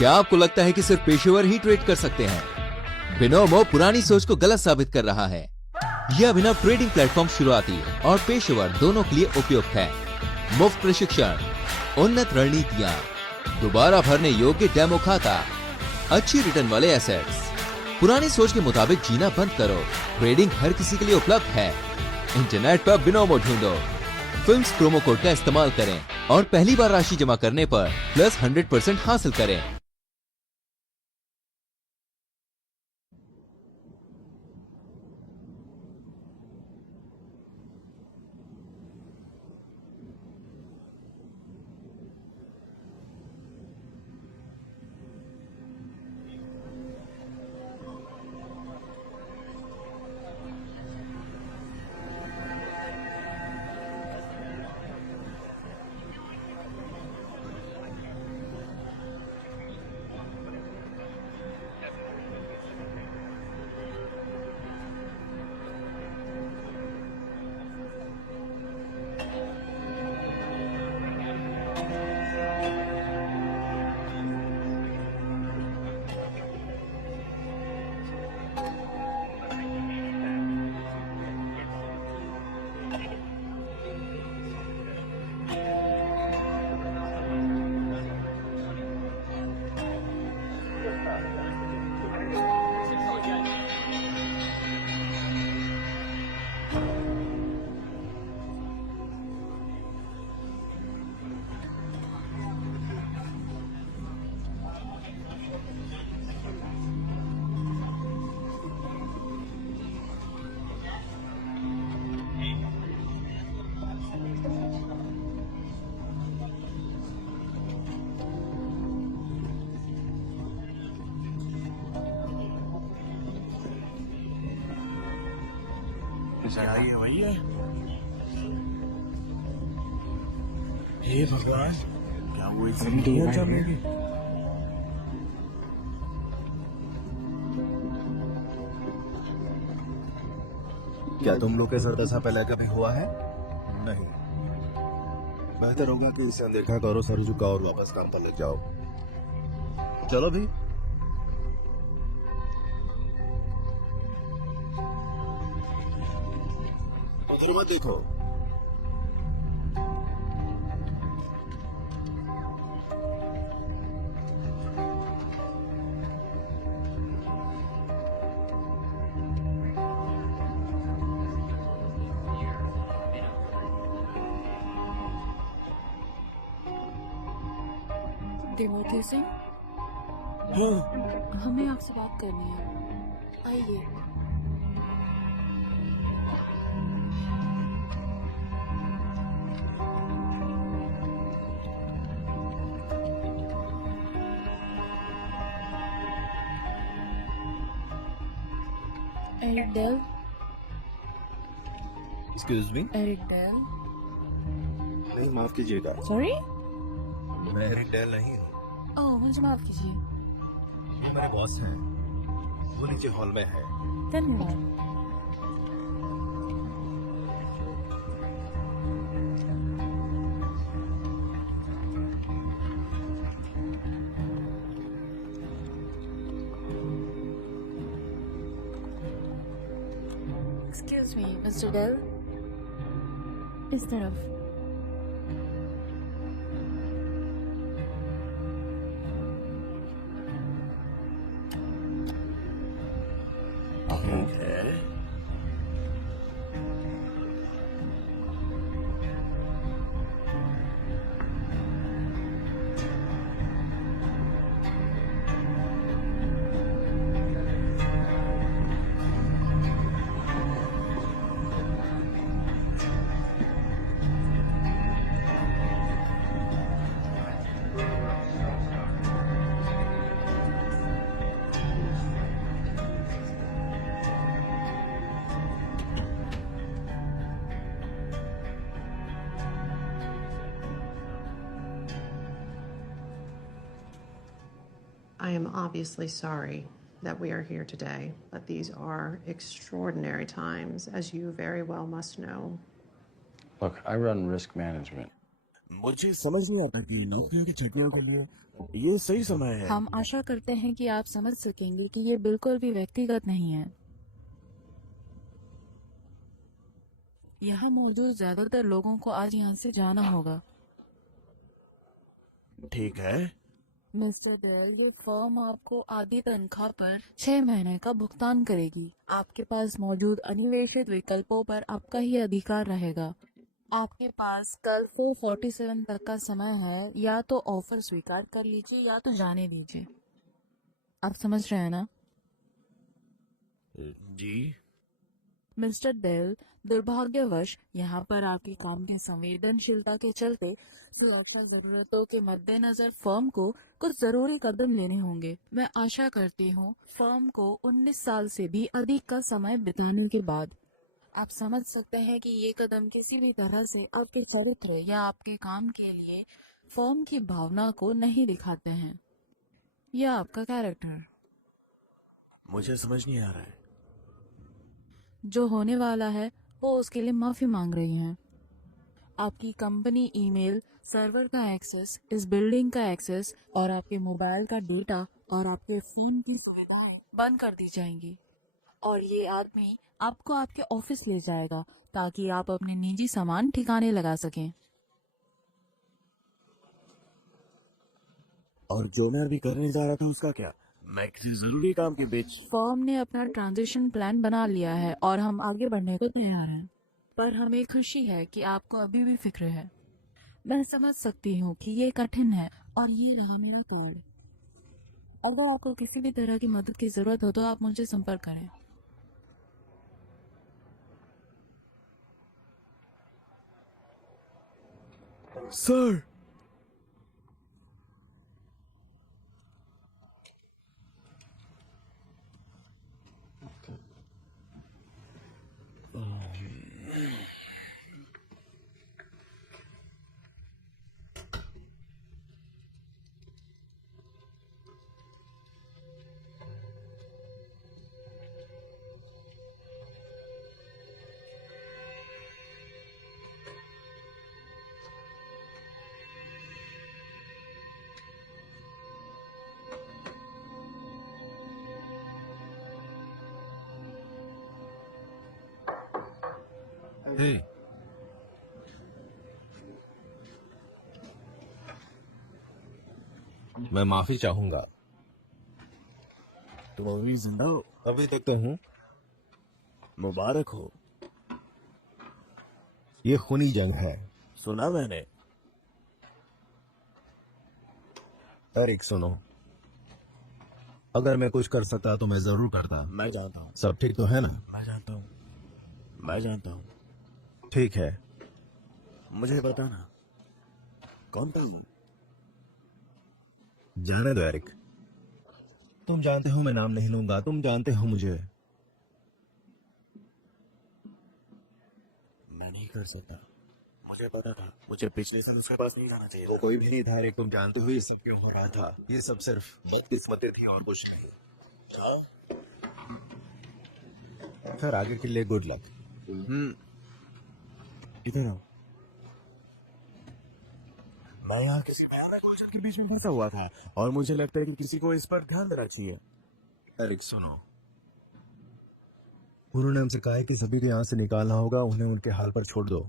क्या आपको लगता है कि सिर्फ पेशेवर ही ट्रेड कर सकते हैं? बिनोमो पुरानी सोच को गलत साबित कर रहा है। यह अभिनव ट्रेडिंग प्लेटफॉर्म शुरुआती और पेशेवर दोनों के लिए उपयुक्त है। मुफ्त प्रशिक्षण, उन्नत रणनीतियां, दोबारा भरने योग्य डेमो खाता, अच्छी रिटर्न वाले एसेट्स। पुरानी सोच के मुताबिक जीना बंद करो। ट्रेडिंग हर किसी के लिए उपलब्ध है। इंटरनेट पर बिनोमो ढूंढो, फिल्म्स प्रोमो कोड का इस्तेमाल करें और पहली बार राशि जमा करने पर प्लस 100% हासिल करें। क्या ये वही है? हे भगवान, क्या वो इसी जमेगी? क्या तुम लोग के साथ ऐसा पहले कभी हुआ है? नहीं। बेहतर होगा कि इसे अनदेखा करो, सर झुकाओ और वापस काम पर लग जाओ। चलो भी। उधर मत देखो। देवोती सिंह, हाँ, हमें आपसे बात करनी है। आइए। Eric Dale. Excuse me. Eric Dale. नहीं, माफ कीजिएगा, सॉरी। मैं एरिक डेल नहीं हूँ। ओह, मुझे माफ कीजिए। ये मेरे बॉस हैं, वो नीचे हॉल में है। धन्यवाद। एक्सक्यूज मी मिस्टर डेल, इस तरफ। I am obviously sorry that we are here today, but these are extraordinary times, as you very well must know. Look, I run risk management. मुझे समझ नहीं आता कि नौकरियों की छुट्टियों के लिए ये सही समय है। हम आशा करते हैं कि आप समझ सकेंगे कि ये बिल्कुल भी व्यक्तिगत नहीं है। यहाँ मौजूद ज्यादातर लोगों को आज यहाँ से जाना होगा। ठीक है। मिस्टर डेल, ये फर्म आपको आधी तनख्वाह पर 6 महीने का भुगतान करेगी। आपके पास मौजूद अनिवेशित विकल्पों पर आपका ही अधिकार रहेगा। आपके पास कल 4:47 तक का समय है। या तो ऑफर स्वीकार कर लीजिए या तो जाने दीजिए। आप समझ रहे हैं ना? जी। मिस्टर डेल, दुर्भाग्यवश यहाँ पर आपके काम की संवेदनशीलता के चलते सुरक्षा जरूरतों के मद्देनजर फर्म को कुछ जरूरी कदम लेने होंगे। मैं आशा करती हूँ फर्म को 19 साल से भी अधिक का समय बिताने के बाद आप समझ सकते हैं कि ये कदम किसी भी तरह से आपके चरित्र या आपके काम के लिए फर्म की भावना को नहीं दिखाते हैं या आपका कैरेक्टर। मुझे समझ नहीं आ रहा है। जो होने वाला है वो उसके लिए माफी मांग रही हैं। आपकी कंपनी ईमेल सर्वर का एक्सेस, इस बिल्डिंग का एक्सेस और आपके मोबाइल का डेटा और आपके फोन की सुविधाएं बंद कर दी जाएंगी। और ये आदमी आपको आपके ऑफिस ले जाएगा ताकि आप अपने निजी सामान ठिकाने लगा सकें। और जो मैं अभी करने जा रहा था उसका क्या? मैं किसी जरूरी काम के बीच। फर्म ने अपना ट्रांजिशन प्लान बना लिया है और हम आगे बढ़ने को तैयार हैं। पर हमें खुशी है कि आपको अभी भी फिक्र है। मैं समझ सकती हूँ कि ये कठिन है और ये रहा मेरा कार्ड। अगर आपको किसी भी तरह की मदद की जरूरत हो तो आप मुझसे संपर्क करें। सर। हे, मैं माफी चाहूंगा। तुम अभी जिंदा हो? अभी तक तो हूँ। मुबारक हो। ये खूनी जंग है। सुना मैंने। एरिक सुनो, अगर मैं कुछ कर सकता तो मैं जरूर करता। मैं जानता हूँ। सब ठीक तो है ना? मैं जानता हूँ। मैं जानता हूँ। ठीक है। मुझे बताना कौन था वो? जाने दो एरिक, तुम जानते हो मैं नाम नहीं लूंगा। तुम जानते हो मुझे। मैं नहीं कर सकता। मुझे पता था। मुझे पिछले साल उसके पास नहीं जाना चाहिए वो था। कोई भी नहीं था एरिक। तुम जानते हो ये सब क्यों हो रहा था? ये सब सिर्फ बदकिस्मती थी और कुछ नहीं। हाँ? फिर आगे के लिए गुड लक। इधर आओ। मैं यहाँ किसी भयानक उलझन के बीच में फंसा हुआ था और मुझे लगता है कि किसी को इस पर ध्यान देना चाहिए। एरिक सुनो, उन्होंने हमसे कहा है कि सभी को यहाँ से निकालना होगा। उन्हें उनके हाल पर छोड़ दो।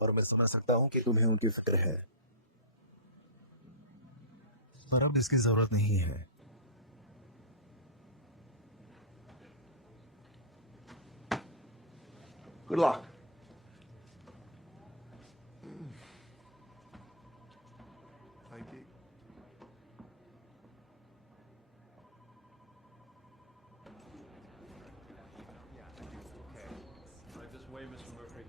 और मैं समझ सकता हूँ कि तुम्हें उनकी फिक्र है, पर अब इसकी जरूरत नहीं है। Good luck. Thank you. Just wave, Mr. Murphy.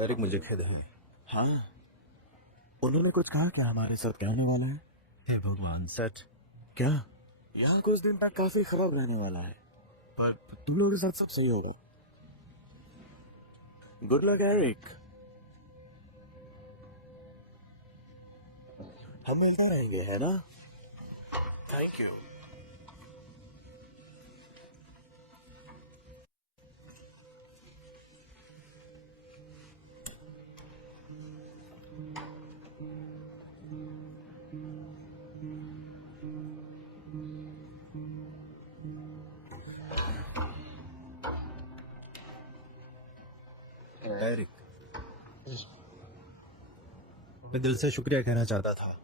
Eric मुझे खेद है। हाँ, उन्होंने कुछ कहा क्या हमारे साथ क्या होने वाला है? हे भगवान, सच? क्या? यहाँ कुछ दिन तक काफी खराब रहने वाला है, पर तुम लोगों के साथ सब सही होगा। Good luck Eric. हम मिलते रहेंगे, है ना? Thank you. एरिक, मैं दिल से शुक्रिया कहना चाहता था।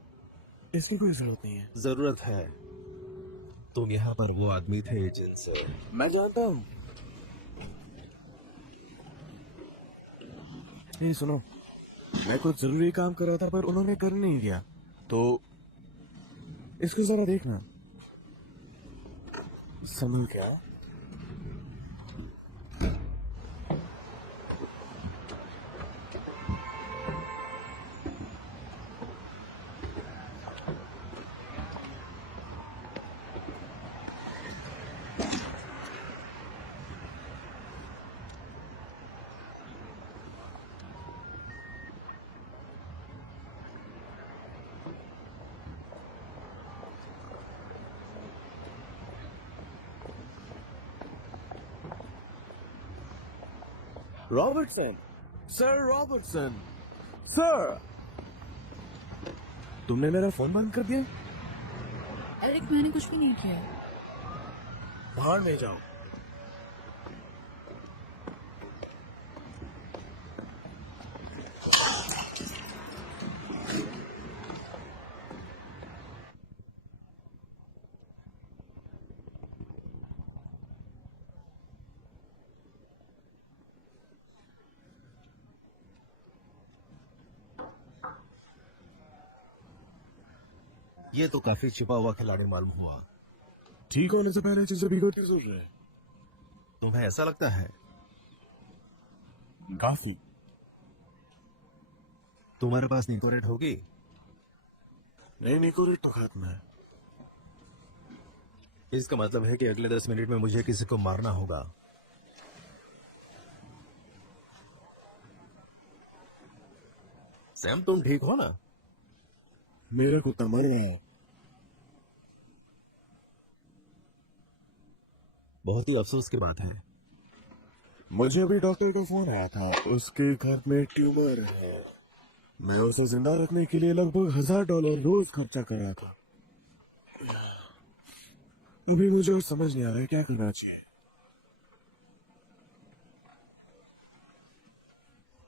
इसकी कोई जरूरत नहीं है। जरूरत है। तुम यहाँ पर वो आदमी थे जिनसे मैं जानता हूँ। ये सुनो, मैं कुछ जरूरी काम कर रहा था पर उन्होंने कर नहीं दिया, तो इसको जरा देखना। संभल क्या? रॉबर्टसन, सर रॉबर्टसन, सर, तुमने मेरा फोन बंद कर दिया। एरिक, मैंने कुछ भी नहीं किया। बाहर में जाओ। ये तो काफी छिपा हुआ खिलाड़ी मालूम हुआ। ठीक होने से पहले चीजें बिगड़ती जरूर है। तुम्हें ऐसा लगता है? काफी। तुम्हारे पास निकोरेट होगी? नहीं, निकोरेट तो खत्म है। इसका मतलब है कि अगले 10 मिनट में मुझे किसी को मारना होगा। सैम, तुम ठीक हो ना? मेरा कुत्ता मर गया है। बहुत ही अफसोस की बात है। मुझे अभी डॉक्टर का फोन आया था, उसके घर में ट्यूमर है। मैं उसे जिंदा रखने के लिए लगभग $1000 रोज खर्चा कर रहा था। अभी मुझे कुछ समझ नहीं आ रहा है क्या करना चाहिए।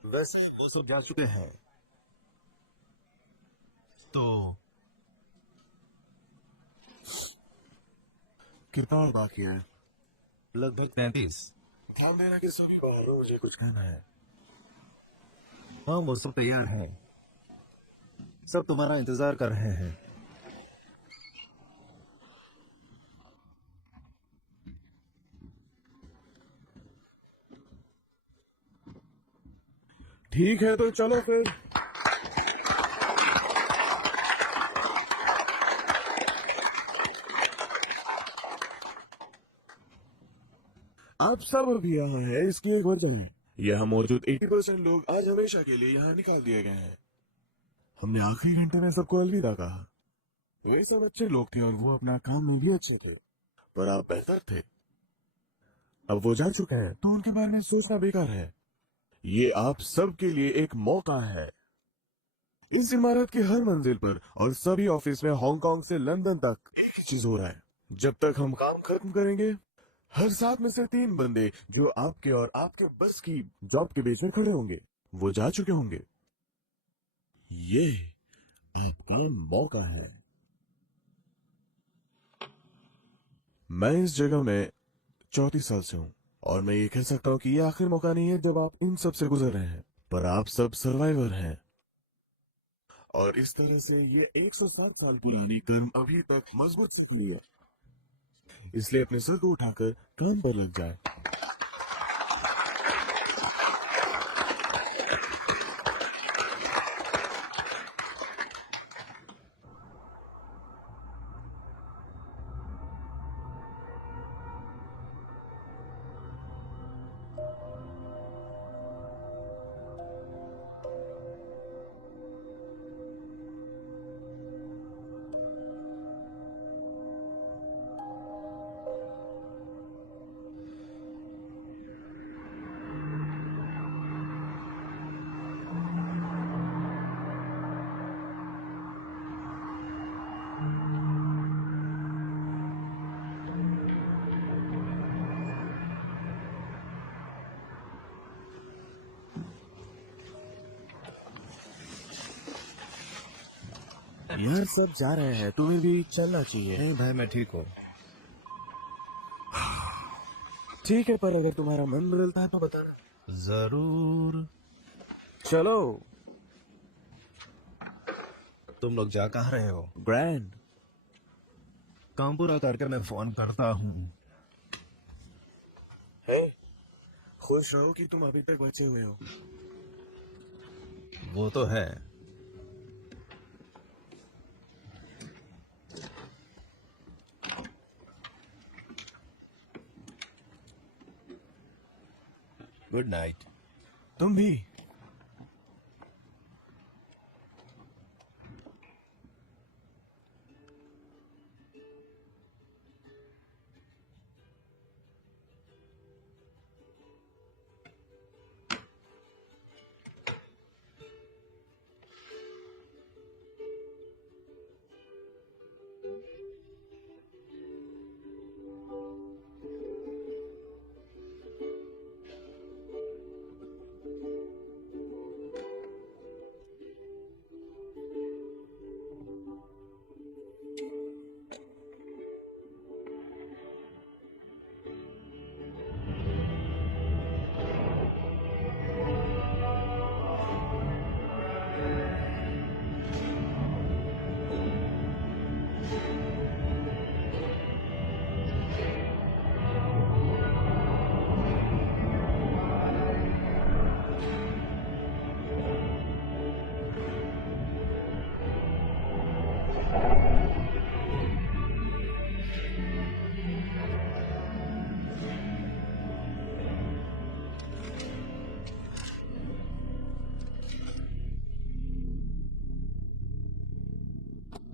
वैसे वो सब जा चुके हैं, तो कितना और बाकी है? लगभग 33। ध्यान देना कि सभी बाहर हो, मुझे कुछ कहना है। हाँ, वो सब तैयार हैं। सब तुम्हारा इंतजार कर रहे हैं। ठीक है, तो चलो फिर। आप सब अभी यहाँ है, इसकी एक वजह है। यहाँ मौजूद 80% लोग आज हमेशा के लिए यहाँ निकाल दिए गए हैं। हमने आखिरी घंटे में सबको अलविदा कहा। वे सब अच्छे लोग थे और वो अपना काम में भी अच्छे थे, पर आप बेहतर थे। अब वो जा चुके हैं, तो उनके बारे में सोचना बेकार है। ये आप सब के लिए एक मौका है। इस इमारत की हर मंजिल पर और सभी ऑफिस में हांगकांग से लंदन तक एक ही चीज हो रहा है। जब तक हम काम खत्म करेंगे, हर 7 में से 3 बंदे जो आपके और आपके बस की जॉब के बीच में खड़े होंगे, वो जा चुके होंगे। ये आपका मौका है। मैं इस जगह में 34 साल से हूँ और मैं ये कह सकता हूँ कि ये आखिरी मौका नहीं है जब आप इन सब से गुजर रहे हैं, पर आप सब सर्वाइवर हैं। और इस तरह से ये 107 साल पुरानी कर्म अभी तक मजबूत से जुड़ी है। इसलिए अपने सर को उठाकर काम पर लग जाए। यार सब जा रहे हैं, तुम्हें भी चलना चाहिए। नहीं भाई, मैं ठीक हूँ। ठीक है, पर अगर तुम्हारा मन बदलता है तो बताना। जरूर। चलो। तुम लोग जा कहाँ रहे हो? ग्रैंड। काम पूरा करके मैं फोन करता हूँ। है, खुश रहो कि तुम अभी तक बचे हुए हो। वो तो है। Good night. तुम भी।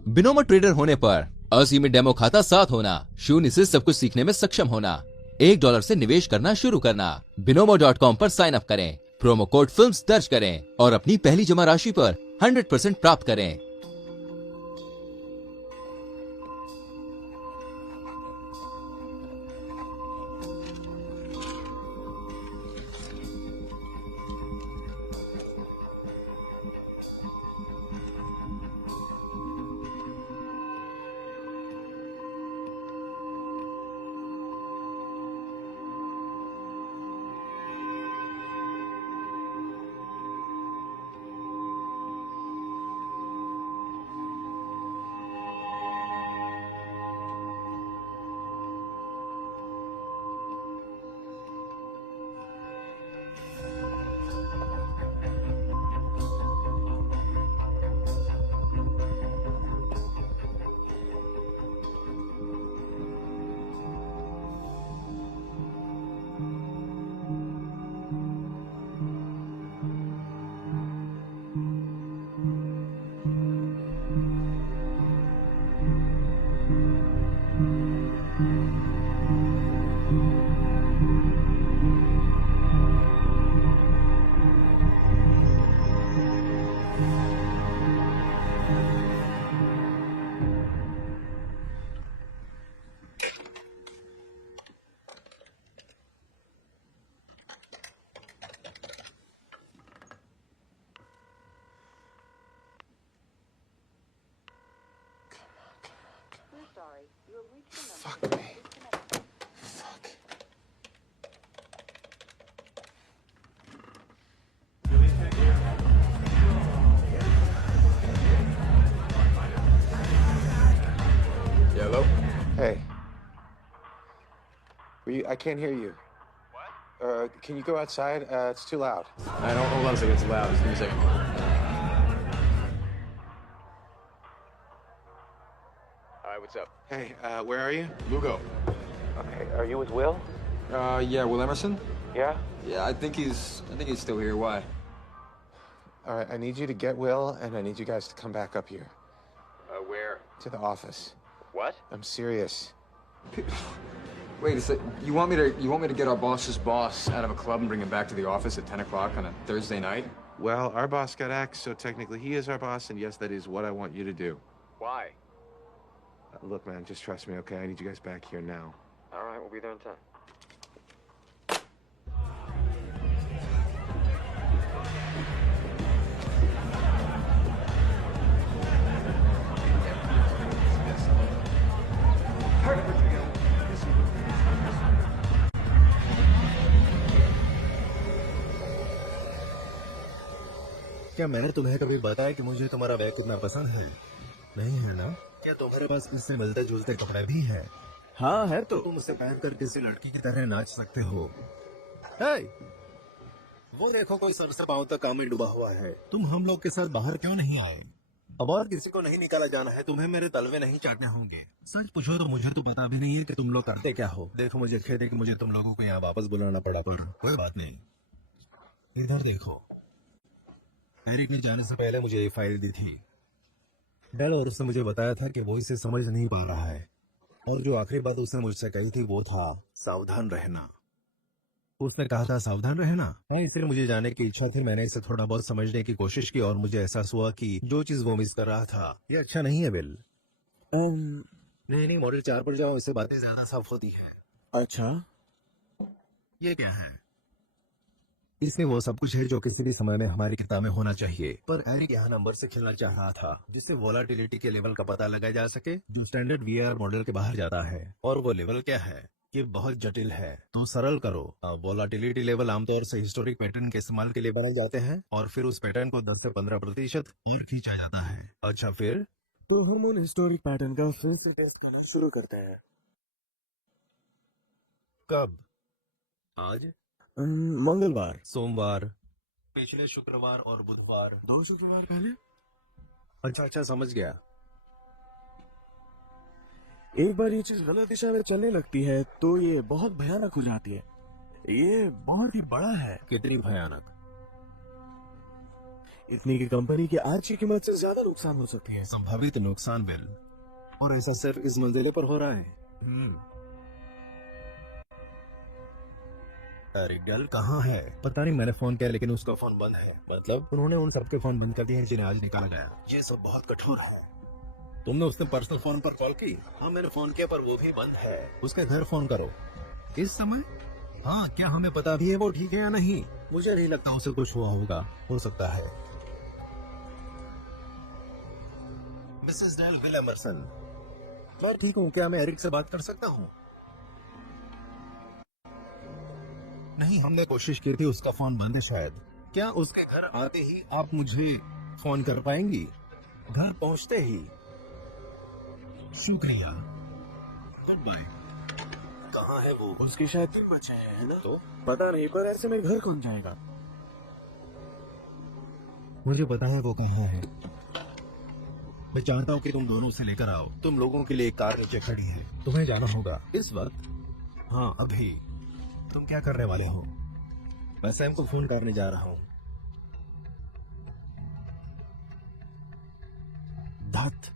बिनोमो ट्रेडर होने पर असीमित डेमो खाता साथ होना, शून्य से सब कुछ सीखने में सक्षम होना, $1 से निवेश करना शुरू करना। Binomo.com पर साइन अप करें, प्रोमो कोड फिल्म्स दर्ज करें और अपनी पहली जमा राशि पर 100% प्राप्त करें। Fuck me. Fuck. Hello? Hey. I can't hear you. What? Can you go outside? It's too loud. I don't hold on a second. It's loud. Just give me a second. Hi, what's up? Hey, where are you? Lugo. Okay, are you with Will? Yeah, Will Emerson? Yeah? Yeah, I think he's still here. Why? All right, I need you to get Will, and I need you guys to come back up here. Where? To the office. What? I'm serious. Wait a sec. You want me to get our boss's boss out of a club and bring him back to the office at 10 o'clock on a Thursday night? Well, our boss got axed, so technically he is our boss, and yes, that is what I want you to do. Why? Look, man, just trust me, okay? I need you guys back here now. All right, we'll be there in 10. क्या मैंने तुम्हें कभी बताया कि मुझे तुम्हारा bag कितना पसंद है? नहीं है ना? क्या तुम्हारे पास इससे मिलते जुलते कपड़े भी हैं? हाँ है तो। तुम उसे पहनकर किसी लड़की की तरह नाच सकते हो। हे! वो देखो, कोई सर से पांव तक काम में डूबा हुआ है। तुम हम लोग के साथ बाहर क्यों नहीं आए? अब और किसी को नहीं निकाला जाना है, तुम्हें मेरे तलवे नहीं चाटने होंगे। सच पूछो तो मुझे तो पता भी नहीं है कि तुम लोग करते क्या हो। देखो, मुझे खेद है कि मुझे तुम लोगों को यहाँ वापस बुलाना पड़ा, पर कोई बात नहीं। इधर देखो, एरिक ने जाने से पहले मुझे ये फाइल दी थी। डेल और उसने मुझे बताया था कि वो इसे समझ नहीं पा रहा है, और जो आखिरी बात उसने मुझसे कही थी वो था सावधान रहना। उसने कहा था सावधान रहना। इसलिए मुझे जाने की इच्छा थी। मैंने इसे थोड़ा बहुत समझने की कोशिश की और मुझे एहसास हुआ कि जो चीज वो मिस कर रहा था ये अच्छा नहीं है। बिल, नहीं, मॉडल 4 पर जाओ, इससे बातें ज्यादा साफ होती है। अच्छा, ये क्या है? इसमें वो सब कुछ है जो किसी भी समय में हमारी किताब में होना चाहिए, पर एरिक यहाँ नंबर से खेलना चाह रहा था, जिससे वोलाटिलिटी के लेवल का पता लगाया जा सके जो स्टैंडर्ड वीआर मॉडल के बाहर जाता है। और वो लेवल क्या है? ये बहुत जटिल है, तो सरल करो। वोलाटिलिटी लेवल आमतौर से हिस्टोरिक पैटर्न के इस्तेमाल के लिए बनाए जाते हैं और फिर उस पैटर्न को 10 से 15% और खींचा जाता है। अच्छा, फिर तो हम उन हिस्टोरिक पैटर्न का फिर से टेस्ट करना शुरू करते हैं। कब? आज, मंगलवार, सोमवार, पिछले शुक्रवार और बुधवार। 2 शुक्रवार पहले। अच्छा, समझ गया। एक बार ये चीज गलत दिशा में चलने लगती है तो ये बहुत भयानक हो जाती है। ये बहुत ही बड़ा है। कितनी भयानक? इतनी की कंपनी की आज की कीमत से ज्यादा नुकसान हो सकती है। संभावित नुकसान, बिल, और ऐसा सिर्फ इस मंजिले पर हो रहा है। एरिक डेल कहाँ है? पता नहीं, मैंने फोन किया लेकिन उसका फोन बंद है। मतलब उन्होंने उन सबके फोन बंद कर दिए हैं जिन्हें आज निकाला गया। ये सब बहुत कठोर है। तुमने उसने पर्सनल फोन पर कॉल की? हाँ, मैंने फोन किया पर वो भी बंद है। उसके घर फोन करो इस समय। हाँ, क्या हमें पता भी है वो ठीक है या नहीं? मुझे नहीं लगता उसे कुछ हुआ होगा। हो सकता है। Mrs Dale, Will Emerson. मैं ठीक हूँ। क्या मैं एरिक से बात कर सकता हूँ? नहीं, हमने कोशिश की थी, उसका फोन बंद है शायद। क्या उसके घर आते ही आप मुझे फोन कर पाएंगी? घर पहुंचते ही। शुक्रिया, गुड बाय। कहाँ है वो? उसके शायद 3 बच्चे हैं, है ना? तो पता नहीं, पर ऐसे में घर कौन जाएगा? मुझे पता है वो कहाँ है। मैं चाहता हूँ कि तुम दोनों से लेकर आओ। तुम लोगों के लिए एक कार नीचे खड़ी है, तुम्हें जाना होगा इस वक्त। हाँ, अभी। तुम क्या करने वाले हो? मैं सैम को फोन करने जा रहा हूँ। धत।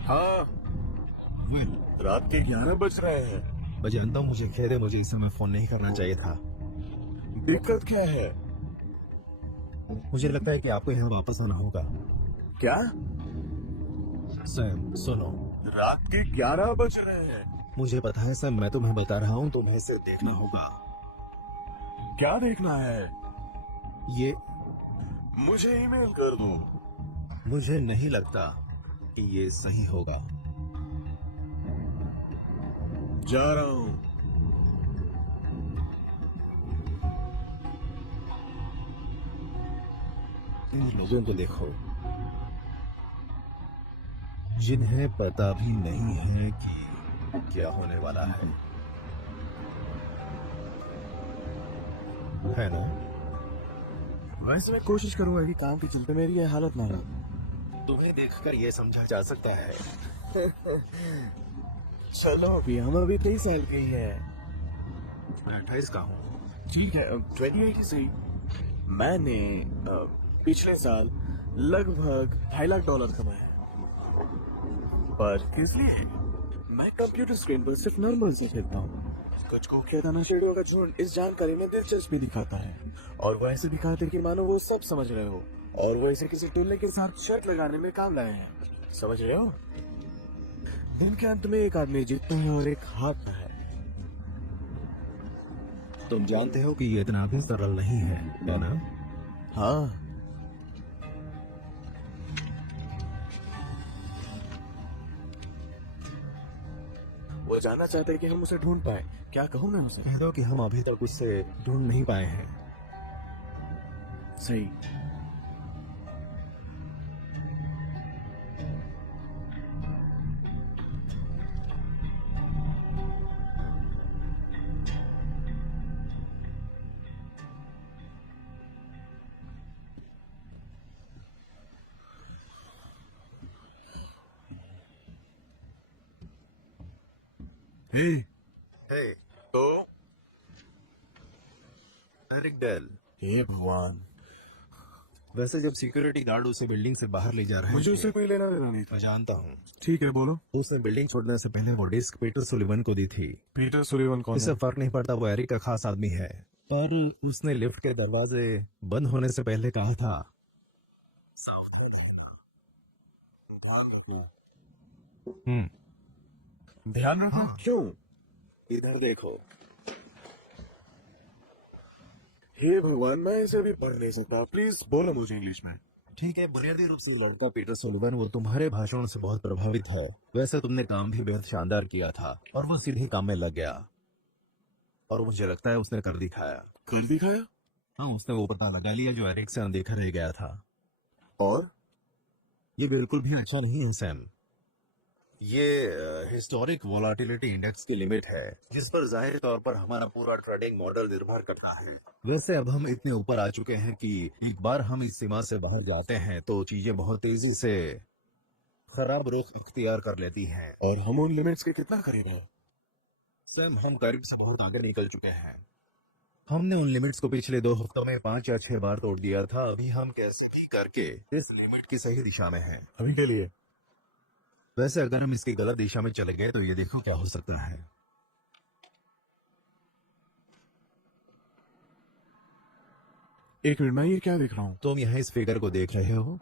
हाँ, विल, रात के 11 बज रहे हैं। मैं जानता हूँ, मुझे खेद है, मुझे इस समय फोन नहीं करना चाहिए था। दिक्कत क्या है? मुझे लगता है कि आपको यहाँ वापस आना होगा। क्या? सैम, सुनो, रात के 11 बज रहे हैं। मुझे पता है सैम, मैं तुम्हें बता रहा हूँ, तुम्हें इसे देखना होगा। क्या देखना है? ये मुझे ईमेल कर दो। मुझे नहीं लगता कि ये सही होगा। जा रहा हूँ। इन लोगों को देखो जिन्हें पता भी नहीं है कि क्या होने वाला है ना? वैसे मैं कोशिश करूंगा कि काम के चलते मेरी ये हालत ना रहे। तुम्हें देखकर ये समझा जा सकता है। चलो अभी, हम अभी 23 साल के ही है। 28 का हूँ। ठीक है, 28 ही सही। मैंने पिछले साल लगभग $2.5 लाख कमाया। पर किस लिए? मैं कंप्यूटर स्क्रीन पर सिर्फ नॉर्मल से खेलता हूँ। कुछ को कहता नशेड़ियों का झुंड इस जानकारी में दिलचस्पी दिखाता है, और वो ऐसे दिखाते कि मानो वो सब समझ रहे हो, और वो इसे किसी टोले के साथ शर्त लगाने में काम लाए हैं। समझ रहे हो? दिन के अंत में एक आदमी जीतता है और एक हारता है। तुम जानते हो कि ये इतना भी सरल नहीं है ना? हाँ, वो जानना चाहते हैं कि हम उसे ढूंढ पाए। क्या कहूँ मैं उसे? कह दो कि हम अभी तक उससे ढूंढ नहीं पाए हैं। सही। हे, हे, तो एरिक डेल। हे भगवान, वैसे जब सिक्योरिटी गार्ड उसे बिल्डिंग से बाहर ले जा रहे मुझे थे, उससे कोई लेना देना नहीं था। मैं जानता हूँ। ठीक है, बोलो। उसने बिल्डिंग छोड़ने से पहले वो डिस्क पीटर सुलिवन को दी थी। पीटर सुलिवन कौन इससे है? फर्क नहीं पड़ता, वो एरिक का खास आदमी है। पर उसने लिफ्ट के दरवाजे बंद होने से पहले कहा था, ध्यान रखना। हाँ। क्यों? इधर देखो। हे भगवान, मैं इसे अभी पढ़ नहीं सकता। प्लीज बोलो मुझे इंग्लिश में। ठीक है, बुनियादी रूप से लड़का पीटर सुलिवन वो तुम्हारे भाषण से बहुत प्रभावित है। वैसे तुमने काम भी बेहद शानदार किया था और वो सीधे काम में लग गया, और मुझे लगता है उसने कर दिखाया। कर दिखाया? हाँ, उसने वो पता लगा लिया जो एरिक से अनदेखा रह गया था। और ये बिल्कुल भी अच्छा नहीं है सैम। ये हिस्टोरिक वोलाटिलिटी इंडेक्स की लिमिट है, जिस पर जाहिर तौर पर हमारा पूरा ट्रेडिंग मॉडल निर्भर करता है। वैसे अब हम इतने ऊपर आ चुके हैं कि एक बार हम इस सीमा से बाहर जाते हैं तो चीजें बहुत तेजी से खराब रुख अख्तियार कर लेती हैं। और हम उन लिमिट्स के कितना करीब हैं? सैम, हम करीब से बहुत आगे निकल चुके हैं। हमने उन लिमिट्स को पिछले 2 हफ्तों में 5 या 6 बार तोड़ दिया था। अभी हम कैसे भी करके इस लिमिट की सही दिशा में हैं। अभी के लिए। वैसे अगर हम इसकी गलत दिशा में चले गए तो ये देखो क्या हो सकता है। एक मिनट, मैं ये क्या देख रहा हूँ? तुम यहाँ इस फिगर को देख रहे हो?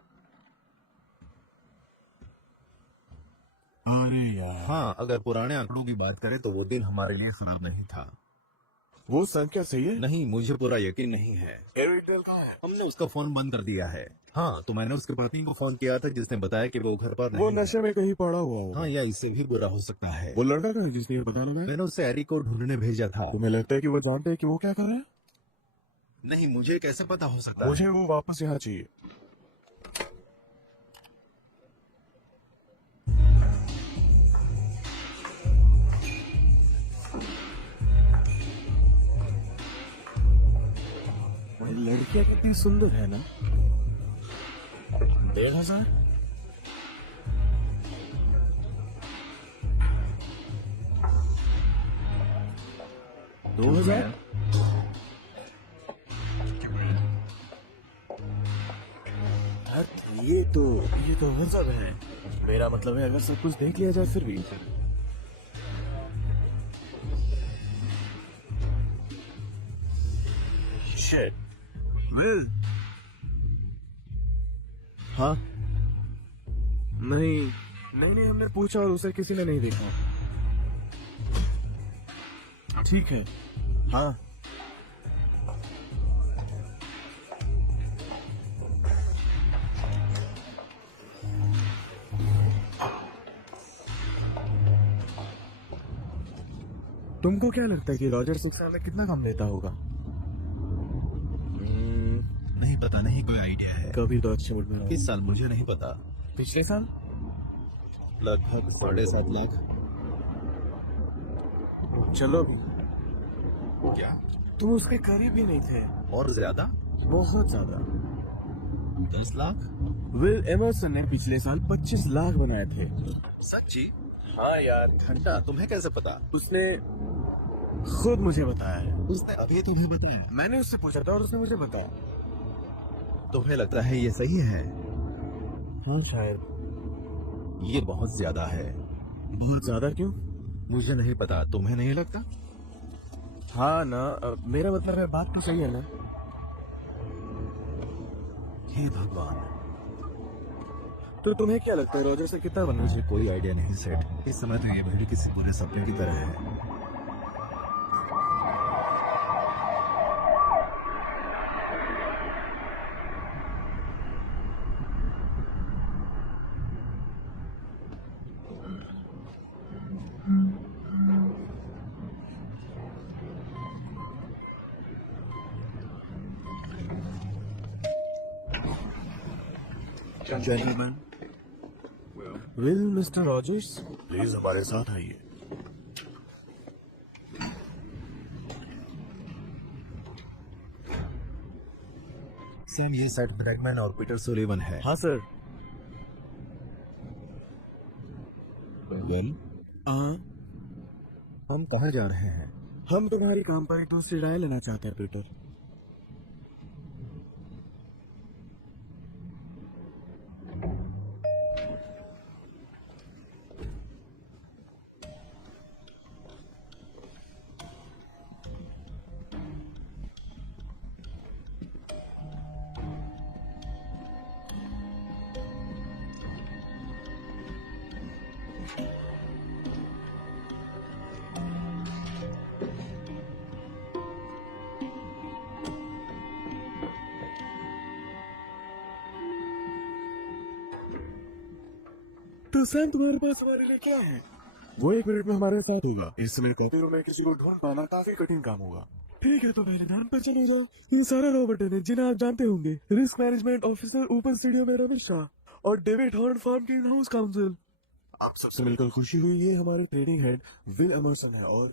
अरे यार, हाँ, अगर पुराने आंकड़ों की बात करें तो वो दिन हमारे लिए खराब नहीं था। वो संख्या सही है? नहीं, मुझे पूरा यकीन नहीं है। एरिक डेल कहाँ है? हमने उसका फोन बंद कर दिया है। हाँ, तो मैंने उसके पत्नी को फोन किया था जिसने बताया कि वो घर पर नहीं वो है। नशे में कहीं पड़ा हुआ होगा। हाँ, या इससे भी बुरा हो सकता है। वो लड़का कहाँ है जिसने ये पता लगाया? मैंने उससे एरिक को ढूंढने भेजा था। तुम्हें लगता है कि वो जानते हैं कि वो क्या कर रहे हैं? नहीं, मुझे कैसे पता हो सकता है? मुझे वो वापस यहाँ चाहिए। लड़कियां कितनी सुंदर है ना? 1,500? दो हजार? ये तो गजब है। मेरा मतलब है अगर सब कुछ देख लिया जाए फिर भी। Shit. Will? हाँ? नहीं, हमने पूछा और उसे किसी ने नहीं देखा। ठीक है। हाँ। तुमको क्या लगता है कि रॉजर सुक्सा में कितना कम लेता होगा? नहीं पता, नहीं कोई आइडिया है। कभी तो अच्छे मूड में रहो। इस साल मुझे नहीं पता। पिछले साल लगभग 7.5 लाख। चलो, क्या? तुम उसके करीब भी नहीं थे। और ज्यादा? बहुत ज्यादा। 10 लाख? विल एमर्सन ने पिछले साल 25 लाख बनाए थे। सच्ची? हाँ यार, घंटा, तुम्हें कैसे पता? उसने खुद मुझे बताया है। उसने अभी तुम्हें बताया? मैंने उससे पूछा था और उसने मुझे बताया। तुम्हें लगता है ये सही है? हाँ शायद। ये बहुत ज्यादा है। बहुत ज्यादा क्यों? मुझे नहीं पता, तुम्हें नहीं लगता? हाँ ना, मेरा मतलब है बात तो सही है ना। हे भगवान, तो तुम्हें क्या लगता है रॉजर से कितना बनना चाहिए? कोई आइडिया नहीं सेठ। इस समय तो ये भीड़ किसी बुरे सपने की तरह है। Gentleman, will mister Rogers please हमारे साथ आइए। सैम ये सेट ब्रैगमैन और पीटर सुलिवन है। हाँ सर। वेल, हाँ, हम कहाँ जा रहे हैं? हम तुम्हारे काम पर एक दूसरी राय लेना चाहते हैं पीटर। तो सैम तुम्हारे पास हमारे लिए क्या है? वो 1 मिनट में हमारे साथ होगा। इस समय कॉपी रूम में किसी को ढूंढ पाना काफी कठिन काम होगा। ठीक है, तो मेरे ध्यान पर चले जाओ। ये सारा रॉबर्टन है जिन्हें आप जानते होंगे। रिस्क मैनेजमेंट ऑफिसर ऊपर स्टूडियो में रमेश शाह और डेविड हॉर्न फार्म की इन हाउस काउंसिल। आप सबसे मिलकर खुशी हुई। ये हमारे ट्रेडिंग हेड विल एमरसन है और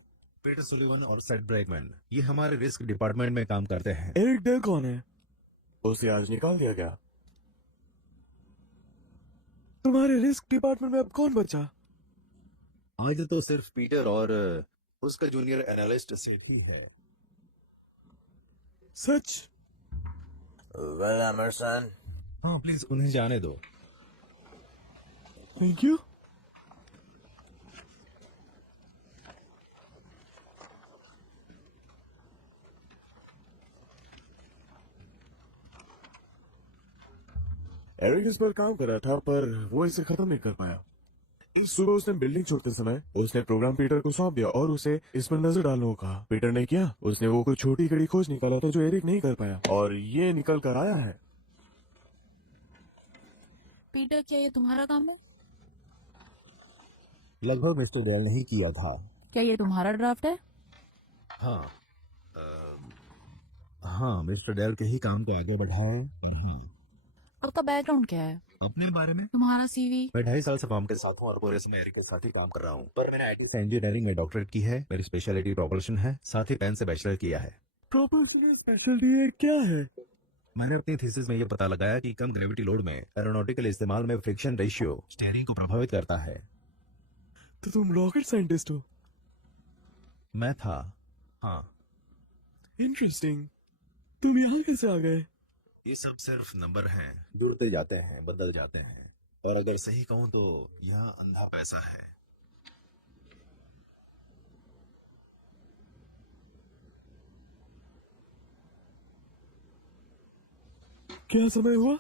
पीटर सुलिवन और सेट ब्रैगमैन ये हमारे रिस्क डिपार्टमेंट में काम करते हैं। एरिक डेल कौन है? उसे आज निकाल दिया गया। तुम्हारे रिस्क डिपार्टमेंट में अब कौन बचा? आज तो सिर्फ पीटर और उसका जूनियर एनालिस्ट सेट ही है। सच? Well Emerson. हाँ, प्लीज उन्हें जाने दो। Thank you. एरिक इस पर काम कर रहा था पर वो इसे खत्म नहीं कर पाया। इस सुबह उसने बिल्डिंग छोड़ते समय उसने प्रोग्राम पीटर को सौंप दिया और उसे इस पर नजर डालने को कहा। पीटर ने किया। उसने वो कोई छोटी कड़ी खोज निकाला था जो एरिक नहीं कर पाया और ये निकल कर आया है। पीटर, क्या ये तुम्हारा काम है? लगभग मिस्टर डेल ने ही किया था। क्या ये तुम्हारा ड्राफ्ट है? हाँ, हाँ, मिस्टर डेल के ही काम को आगे बढ़ाएं। और हाँ, आपका बैकग्राउंड क्या है? अपने बारे में तुम्हारा सीवी? मैं 2.5 साल से फॉर्म के साथ हूँ और पूरे समय एरिक के साथ ही काम कर रहा हूँ। पर मैंने आईटी से इंजीनियरिंग में डॉक्टरेट की है। मेरी स्पेशलिटी प्रोपल्शन है, साथ ही पेन से बैचलर किया है। प्रोपल्शन स्पेशलिटी क्या है? मैंने अपनी थीसिस में ये पता लगाया कि कम ग्रेविटी लोड में एरोनॉटिकल इस्तेमाल में फ्रिक्शन रेशियो स्टीयरिंग को प्रभावित करता है। तो तुम रॉकेट साइंटिस्ट हो? मैं था। हाँ। इंटरेस्टिंग। तुम यहाँ कैसे आ गए? ये सब सिर्फ नंबर हैं, जुड़ते जाते हैं, बदल जाते हैं। और अगर सही कहूँ तो यहाँ अंधा पैसा है। क्या समय हुआ?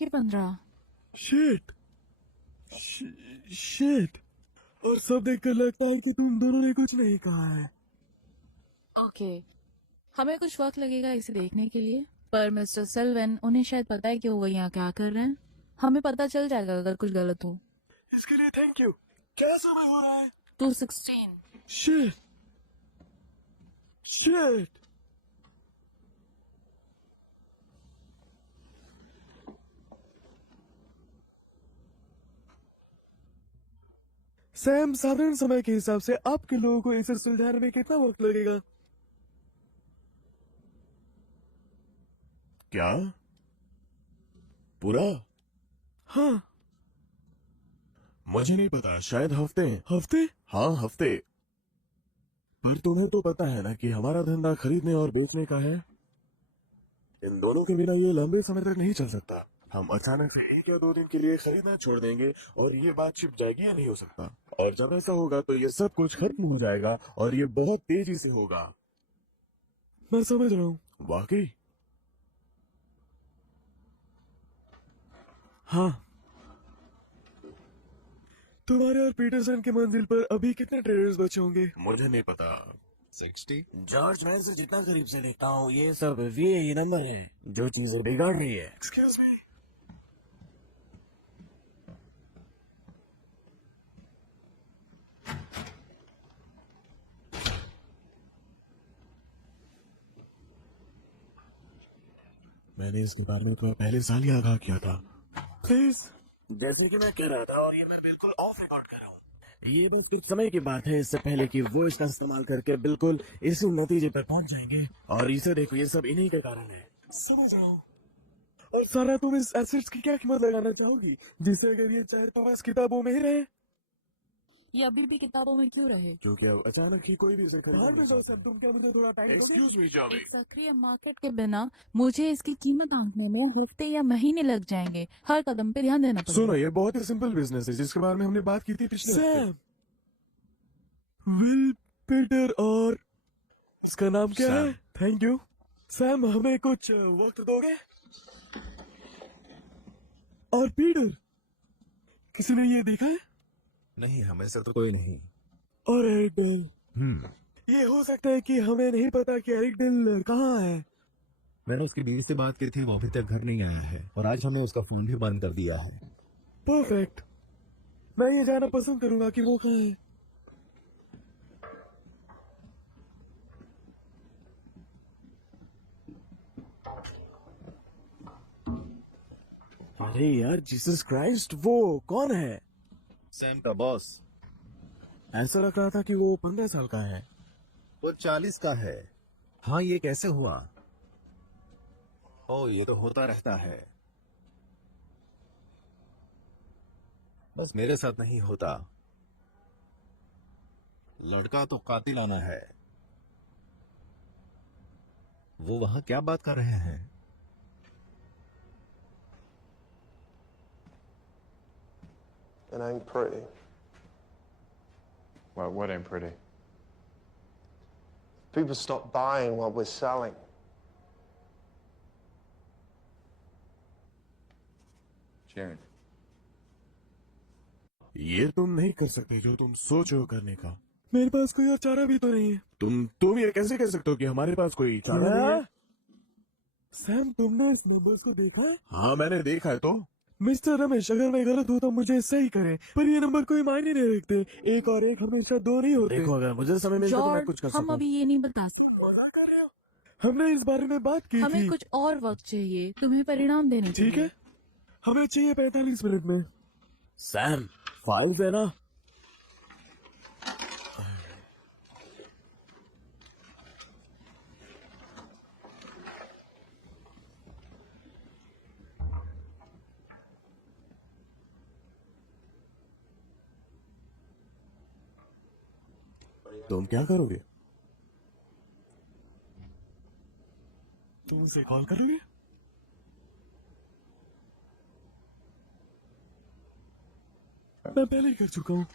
ये 15। शिट। शिट। और सब देखकर लगता है कि तुम दोनों ने कुछ नहीं कहा है। ओके, हमें कुछ वक्त लगेगा इसे देखने के लिए, पर मिस्टर सिल्वन उन्हें शायद पता है कि वो यहाँ क्या कर रहे हैं। हमें पता चल जाएगा अगर कुछ गलत हो। इसके लिए थैंक यू। क्या समय हो रहा है? 2:16। शिट। शिट। सैम, साधारण समय के हिसाब से आपके लोगों को इसे सुलझाने में कितना वक्त लगेगा? क्या? पूरा? हाँ। मुझे नहीं पता, शायद हफ्ते। हफ्ते? हाँ, हफ्ते। पर तुम्हें तो पता है ना कि हमारा धंधा खरीदने और बेचने का है। इन दोनों के बिना ये लंबे समय तक नहीं चल सकता। हम अचानक से 1 या 2 दिन के लिए खरीदना छोड़ देंगे और ये बात छिप जाएगी या नहीं हो सकता। और जब ऐसा होगा तो ये सब कुछ खत्म हो जाएगा और ये बहुत तेजी से होगा। मैं समझ रहा हूँ। वाकई? हाँ। तुम्हारे और पीटरसन के मंजिल पर अभी कितने ट्रेडर्स बचे होंगे? मुझे नहीं पता। 60? जॉर्ज, मैं इसे जितना करीब से देखता हूँ ये सब वीआई नंबर है जो चीजें बिगाड़ रही है। Excuse me. मैंने इसके बारे में तुम्हें पहले साल ही आगाह किया था। प्लीज, जैसे कि मैं कह रहा था, और ये मैं बिल्कुल ऑफ रिकॉर्ड कर रहा हूँ, ये बस कुछ समय की बात है, इससे पहले कि वो इसका इस्तेमाल करके बिल्कुल इस नतीजे पर पहुंच जाएंगे। और इसे देखो, ये सब इन्हीं के कारण है, समझ जाओ। और सारा, तुम इस एसेट्स की क्या कीमत लगाना चाहोगी, जिसे अगर ये चाहे तो बस किताबों में ही रहे? ये अभी भी किताबों में क्यों रहे? क्योंकि अब अचानक ही कोई भी इसे खरीद नहीं सकता। तुम क्या मुझे थोड़ा टाइम दोगे? Excuse me, Johnny. एक सक्रिय मार्केट के बिना मुझे इसकी कीमत आंकने में हफ्ते या महीने लग जाएंगे। हर कदम पे ध्यान देना सुनो, पड़ेगा। ये बहुत ही सिंपल बिजनेस है जिसके बारे में हमने बात की थी पिछले हफ्ते। विल पीटर, और इसका नाम क्या है? थैंक यू सैम, हमें कुछ वक्त दोगे? और पीटर, किसी ने ये देखा है? नहीं, हमें से तो कोई नहीं। और एरिक डेल? ये हो सकता है कि हमें नहीं पता कि एरिक डेल कहाँ है। मैंने उसकी बीवी से बात की थी, वो अभी तक घर नहीं आया है, और आज हमने उसका फोन भी बंद कर दिया है। परफेक्ट, मैं ये जानना पसंद करूंगा कि वो कहाँ है। अरे यार, जीसस क्राइस्ट, वो कौन है? सैम का बॉस। ऐसा लग रहा था कि वो 15 साल का है। वो 40 का है। हाँ, ये कैसे हुआ? ओ, ये तो होता रहता है, बस मेरे साथ नहीं होता। लड़का तो कातिलाना है। वो वहां क्या बात कर रहे हैं? It ain't pretty. What ain't pretty? People stop buying what we're selling. Sharon. ये तुम नहीं कर सकते जो तुम सोच रहे हो करने का। मेरे पास कोई और चारा भी तो नहीं है। तुम ये कैसे कह सकते हो कि हमारे पास कोई चारा नहीं है? सैम, तुमने इस नंबर्स को देखा है? हाँ, मैंने देखा है। तो मिस्टर रमेश, अगर मैं गलत हूँ तो मुझे सही करें, पर ये नंबर कोई मायने नहीं रखते। एक और एक हमेशा 2 नहीं होते। देखो, अगर मुझे समय मिलता तो मैं कुछ कर हम सकूं। अभी ये नहीं बता सकते। हमने इस बारे में बात की हमें थी। कुछ और वक्त चाहिए, तुम्हें परिणाम देने के ठीक लिए। है, हमें चाहिए 45 मिनट में। सैम, फाइल्स है ना? तुम क्या करोगे? तुम उसे कॉल करोगे? मैं पहले ही कर चुका हूँ।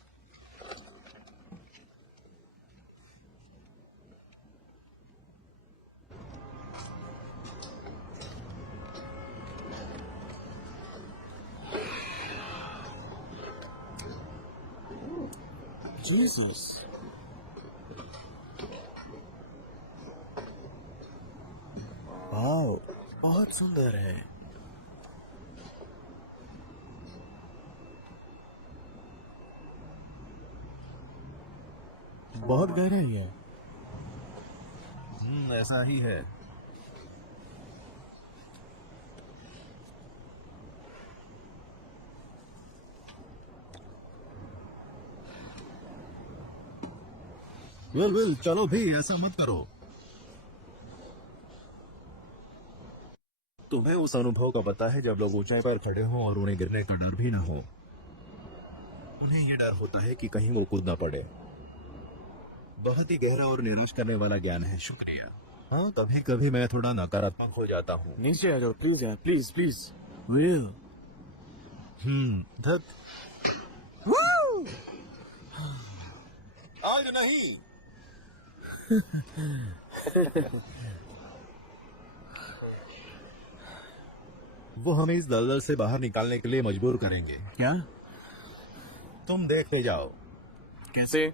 जीसस, वाओ, बहुत सुंदर है। बहुत गहराई है। ऐसा ही है। विल, चलो भी, ऐसा मत करो। तुम्हें उस अनुभव का पता है जब लोग ऊंचाई पर खड़े हों और उन्हें गिरने का डर भी ना हो। उन्हें यह डर होता है कि कहीं वो कूद ना पड़े। बहुत ही गहरा और निराश करने वाला ज्ञान है। शुक्रिया। हाँ, कभी कभी मैं थोड़ा नकारात्मक हो जाता हूँ। नीचे आ जाओ प्लीज यार, प्लीज प्लीज। विल, धत। आज नहीं। वो हमें इस दलदल से बाहर निकालने के लिए मजबूर करेंगे। क्या? तुम देखते जाओ। कैसे?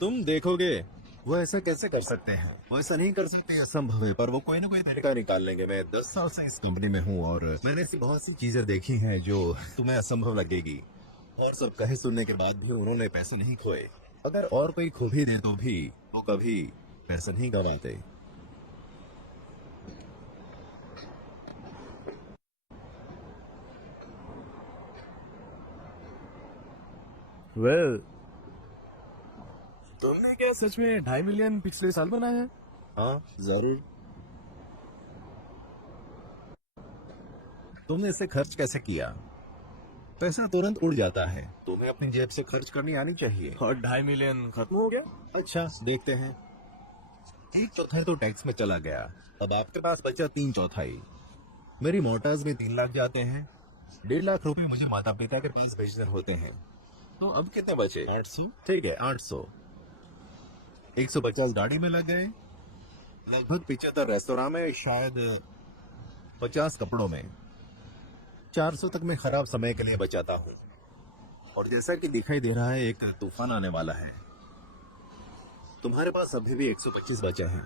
तुम देखोगे। वो ऐसा कैसे कर सकते हैं? वो ऐसा नहीं कर सकते, असंभव है, पर वो कोई ना कोई तरीका निकाल लेंगे। मैं 10 साल से इस कंपनी में हूँ और मैंने ऐसी बहुत सी चीजें देखी हैं जो तुम्हें असंभव लगेगी। और सब कहे सुनने के बाद भी उन्होंने पैसे नहीं खोए। अगर और कोई खो भी दे तो भी वो कभी पैसे नहीं गवाते। वेल, तुमने क्या सच में 2.5 मिलियन पिछले साल बनाया है? हाँ, जरूर। तुमने इसे खर्च कैसे किया? पैसा तुरंत उड़ जाता है, तुम्हें अपनी जेब से खर्च करनी आनी चाहिए। और 2.5 मिलियन खत्म हो गया? अच्छा, देखते हैं। 1/4 तो टैक्स में चला गया, अब आपके पास बचा 3/4। मेरी मोटर्स में 3 लाख जाते हैं, 1.5 लाख रुपए मुझे माता पिता के पास भेजने होते हैं। तो अब कितने बचे? 800। ठीक है, 800। 150 गाड़ी में लग गए, लगभग 75 रेस्तोरां में, शायद 50 कपड़ों में। 400 तक मैं खराब समय के लिए बचाता हूँ। और जैसा कि दिखाई दे रहा है, एक तूफान आने वाला है। तुम्हारे पास अभी भी 125 बचे हैं।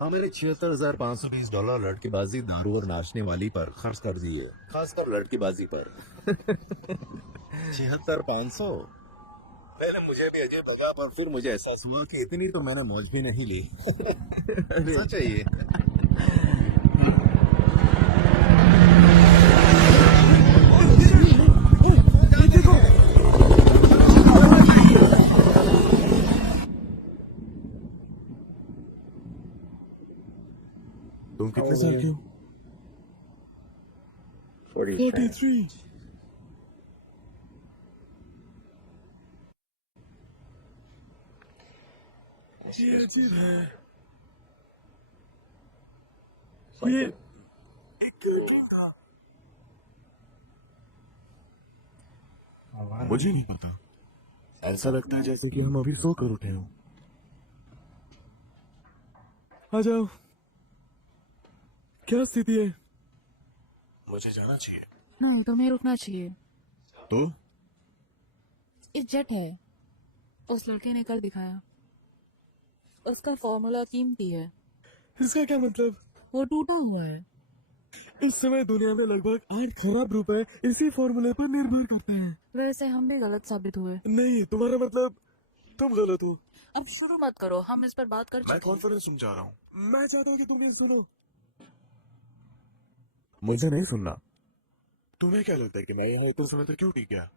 हाँ, मैंने $76,520 लड़कीबाजी, दारू और नाचने वाली पर खर्च कर दिए, खासकर लड़कीबाजी पर। 76,500। पहले मुझे भी अजीब लगा, पर फिर मुझे एहसास हुआ कि इतनी तो मैंने मौज भी नहीं ली। सच है ये। तुम कितने साल के हो? 43। ये अजीब है। ये एक कंट्रोल था। मुझे नहीं पता, ऐसा लगता है जैसे कि हम अभी सोकर उठे हों। आ जाओ। क्या स्थिति है? मुझे जाना चाहिए। नहीं, तुम्हें रुकना चाहिए। तो इस जेट है, उस लड़के ने कर दिखाया। उसका फॉर्मूला कीमती है। इसका क्या मतलब? वो टूटा हुआ है। इस समय दुनिया में लगभग 8 खरब रुपए इसी फॉर्मूले पर निर्भर करते हैं। वैसे हम भी गलत साबित हुए। नहीं, तुम्हारा मतलब तुम गलत हो। अब शुरू मत करो, हम इस पर बात कर मैं चुके हैं। कॉन्फ्रेंस सुन जा रहा हूँ। मैं चाहता हूँ कि तुम ये सुनो। मुझे नहीं सुनना। तुम्हें क्या लगता है कि मैं यहाँ इतने समय तक क्यों टिक गया?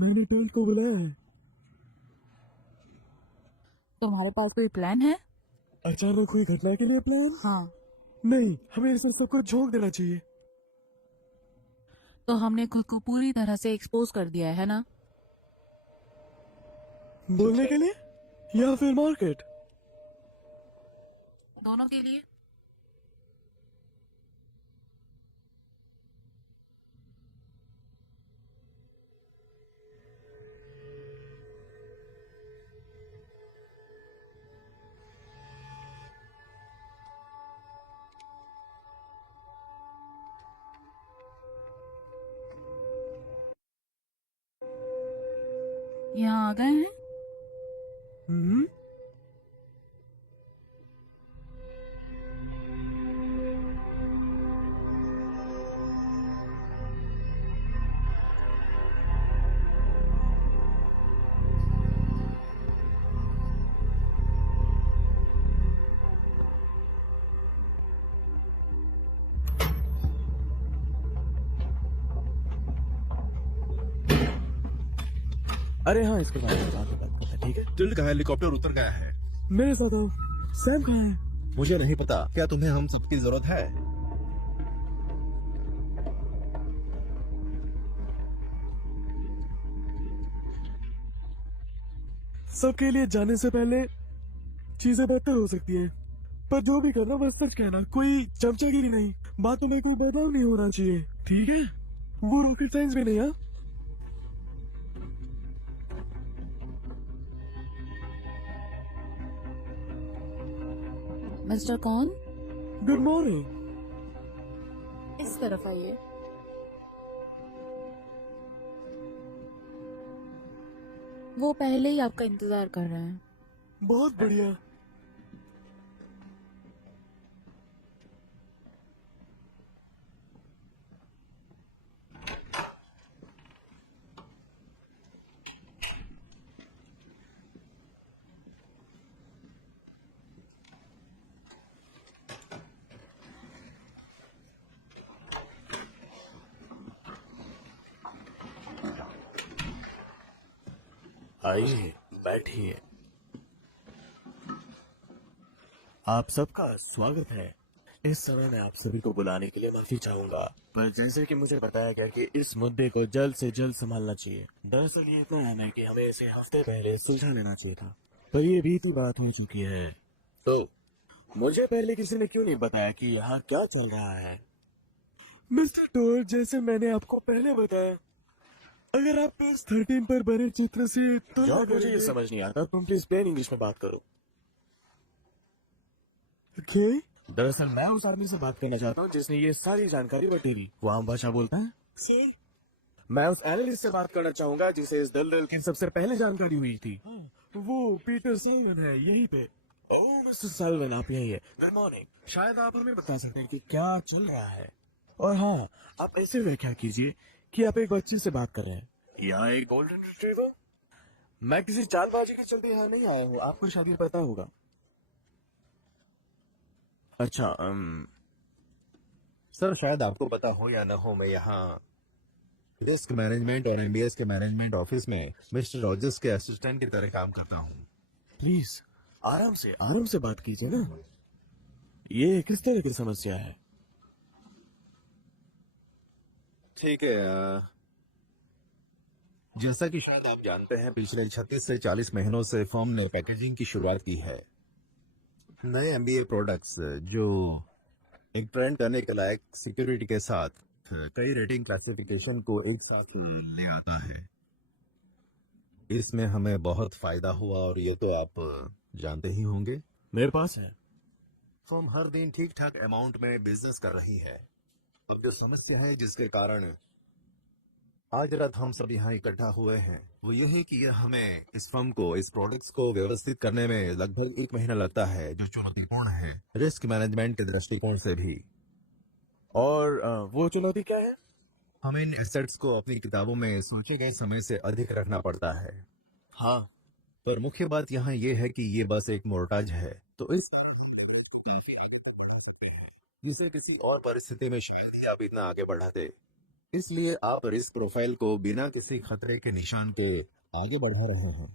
मैंने टर्ट को बुलाया है। तुम्हारे पास कोई प्लान है? अचानक हुई घटना के लिए प्लान? हाँ। नहीं, हमें इसे सब कुछ झोंक देना चाहिए। तो हमने खुद को पूरी तरह से एक्सपोज कर दिया है ना? बोलने के लिए या फिर मार्केट? दोनों के लिए। यहाँ आ गए हैं। अरे हाँ, इसके बारे में बात करते हैं, ठीक है? टिल्ड का हेलीकॉप्टर उतर गया है। मेरे साथ आओ। सैम कहाँ है? मुझे नहीं पता। क्या तुम्हें हम सबकी जरूरत है? सबके लिए जाने से पहले चीजें बेहतर हो सकती हैं, पर जो भी करना बस सच कहना, कोई चमचागिरी नहीं, बातों में कोई बदलाव नहीं होना चाहिए, ठीक है? वो रॉकेट साइंस भी नहीं। हाँ, मिस्टर कौन? Good morning. इस तरफ आइए। वो पहले ही आपका इंतजार कर रहे हैं। बहुत बढ़िया। आइए, बैठिए। आप सबका स्वागत है। इस समय मैं आप सभी को बुलाने के लिए माफी चाहूंगा, पर जैसे कि मुझे बताया गया कि इस मुद्दे को जल्द से जल्द संभालना चाहिए। दरअसल ये इतना अहम है कि हमें इसे हफ्ते पहले सुलझा लेना चाहिए था, पर ये बीती बात हो चुकी है। तो मुझे पहले किसी ने क्यों नहीं बताया कि यहाँ क्या चल रहा है? मिस्टर टोर, जैसे मैंने आपको पहले बताया, अगर आप पेज 13 पर बने चित्र से तो मुझे ये समझ नहीं आता, तुम प्लीज प्लेन इंग्लिश में बात करो। ओके? दरअसल मैं उस आदमी से बात करना चाहता हूँ जिसने ये सारी जानकारी बटेरी। वो आम भाषा बोलता है। मैं उस एनालिस्ट से बात करना चाहूंगा जिसे इस दलदल की सबसे पहले जानकारी हुई थी। वो पीटर साल्वन है, यहीं पे। ओह मिस्टर साल्वन, आप यहीं है। Good morning. शायद आप हमें बता सकते हैं कि क्या चल रहा है। और हाँ, आप ऐसे व्याख्या कीजिए कि आप एक बच्चे से बात कर रहे हैं या एक गोल्डन रिट्रीवर। मैं किसी चालबाजी के चलते यहाँ नहीं आया हूँ, आपको शायद ये पता होगा। अच्छा, सर शायद आपको पता हो या न हो, मैं यहाँ रिस्क मैनेजमेंट और एमबीएस के मैनेजमेंट ऑफिस में मिस्टर रॉजर्स के असिस्टेंट की तरह काम करता हूँ। प्लीज आराम से बात कीजिए ना। ये किस तरह की समस्या है? ठीक है, जैसा कि शायद आप जानते हैं, पिछले 36 से 40 महीनों से फर्म ने पैकेजिंग की शुरुआत की है। नए एमबीए प्रोडक्ट्स जो एक ट्रेंड करने के लायक सिक्योरिटी के साथ कई रेटिंग क्लासिफिकेशन को एक साथ ले आता है। इसमें हमें बहुत फायदा हुआ और ये तो आप जानते ही होंगे। मेरे पास है। फर्म हर दिन ठीक ठाक अमाउंट में बिजनेस कर रही है। अब जो समस्या है जिसके कारण आज रात हम सब यहाँ इकट्ठा हुए हैं, वो ये है कि ये हमें इस फर्म को, इस प्रोडक्ट्स को व्यवस्थित करने में लगभग 1 महीना लगता है, जो चुनौतीपूर्ण है रिस्क मैनेजमेंट के दृष्टिकोण से भी। और वो चुनौती क्या है? हमें इन एसेट्स को अपनी किताबों में सोचे गए समय से अधिक रखना पड़ता है। हाँ, पर मुख्य बात यहाँ ये है कि ये बस एक मोर्टाज है, तो इस तरह हम leverage को काफी आगे तक बढ़ा सकते हैं, जिसे किसी और परिस्थिति में शायद ही आप इतना आगे बढ़ाते। इसलिए आप रिस्क प्रोफाइल को बिना किसी खतरे के निशान के आगे बढ़ा रहे हैं।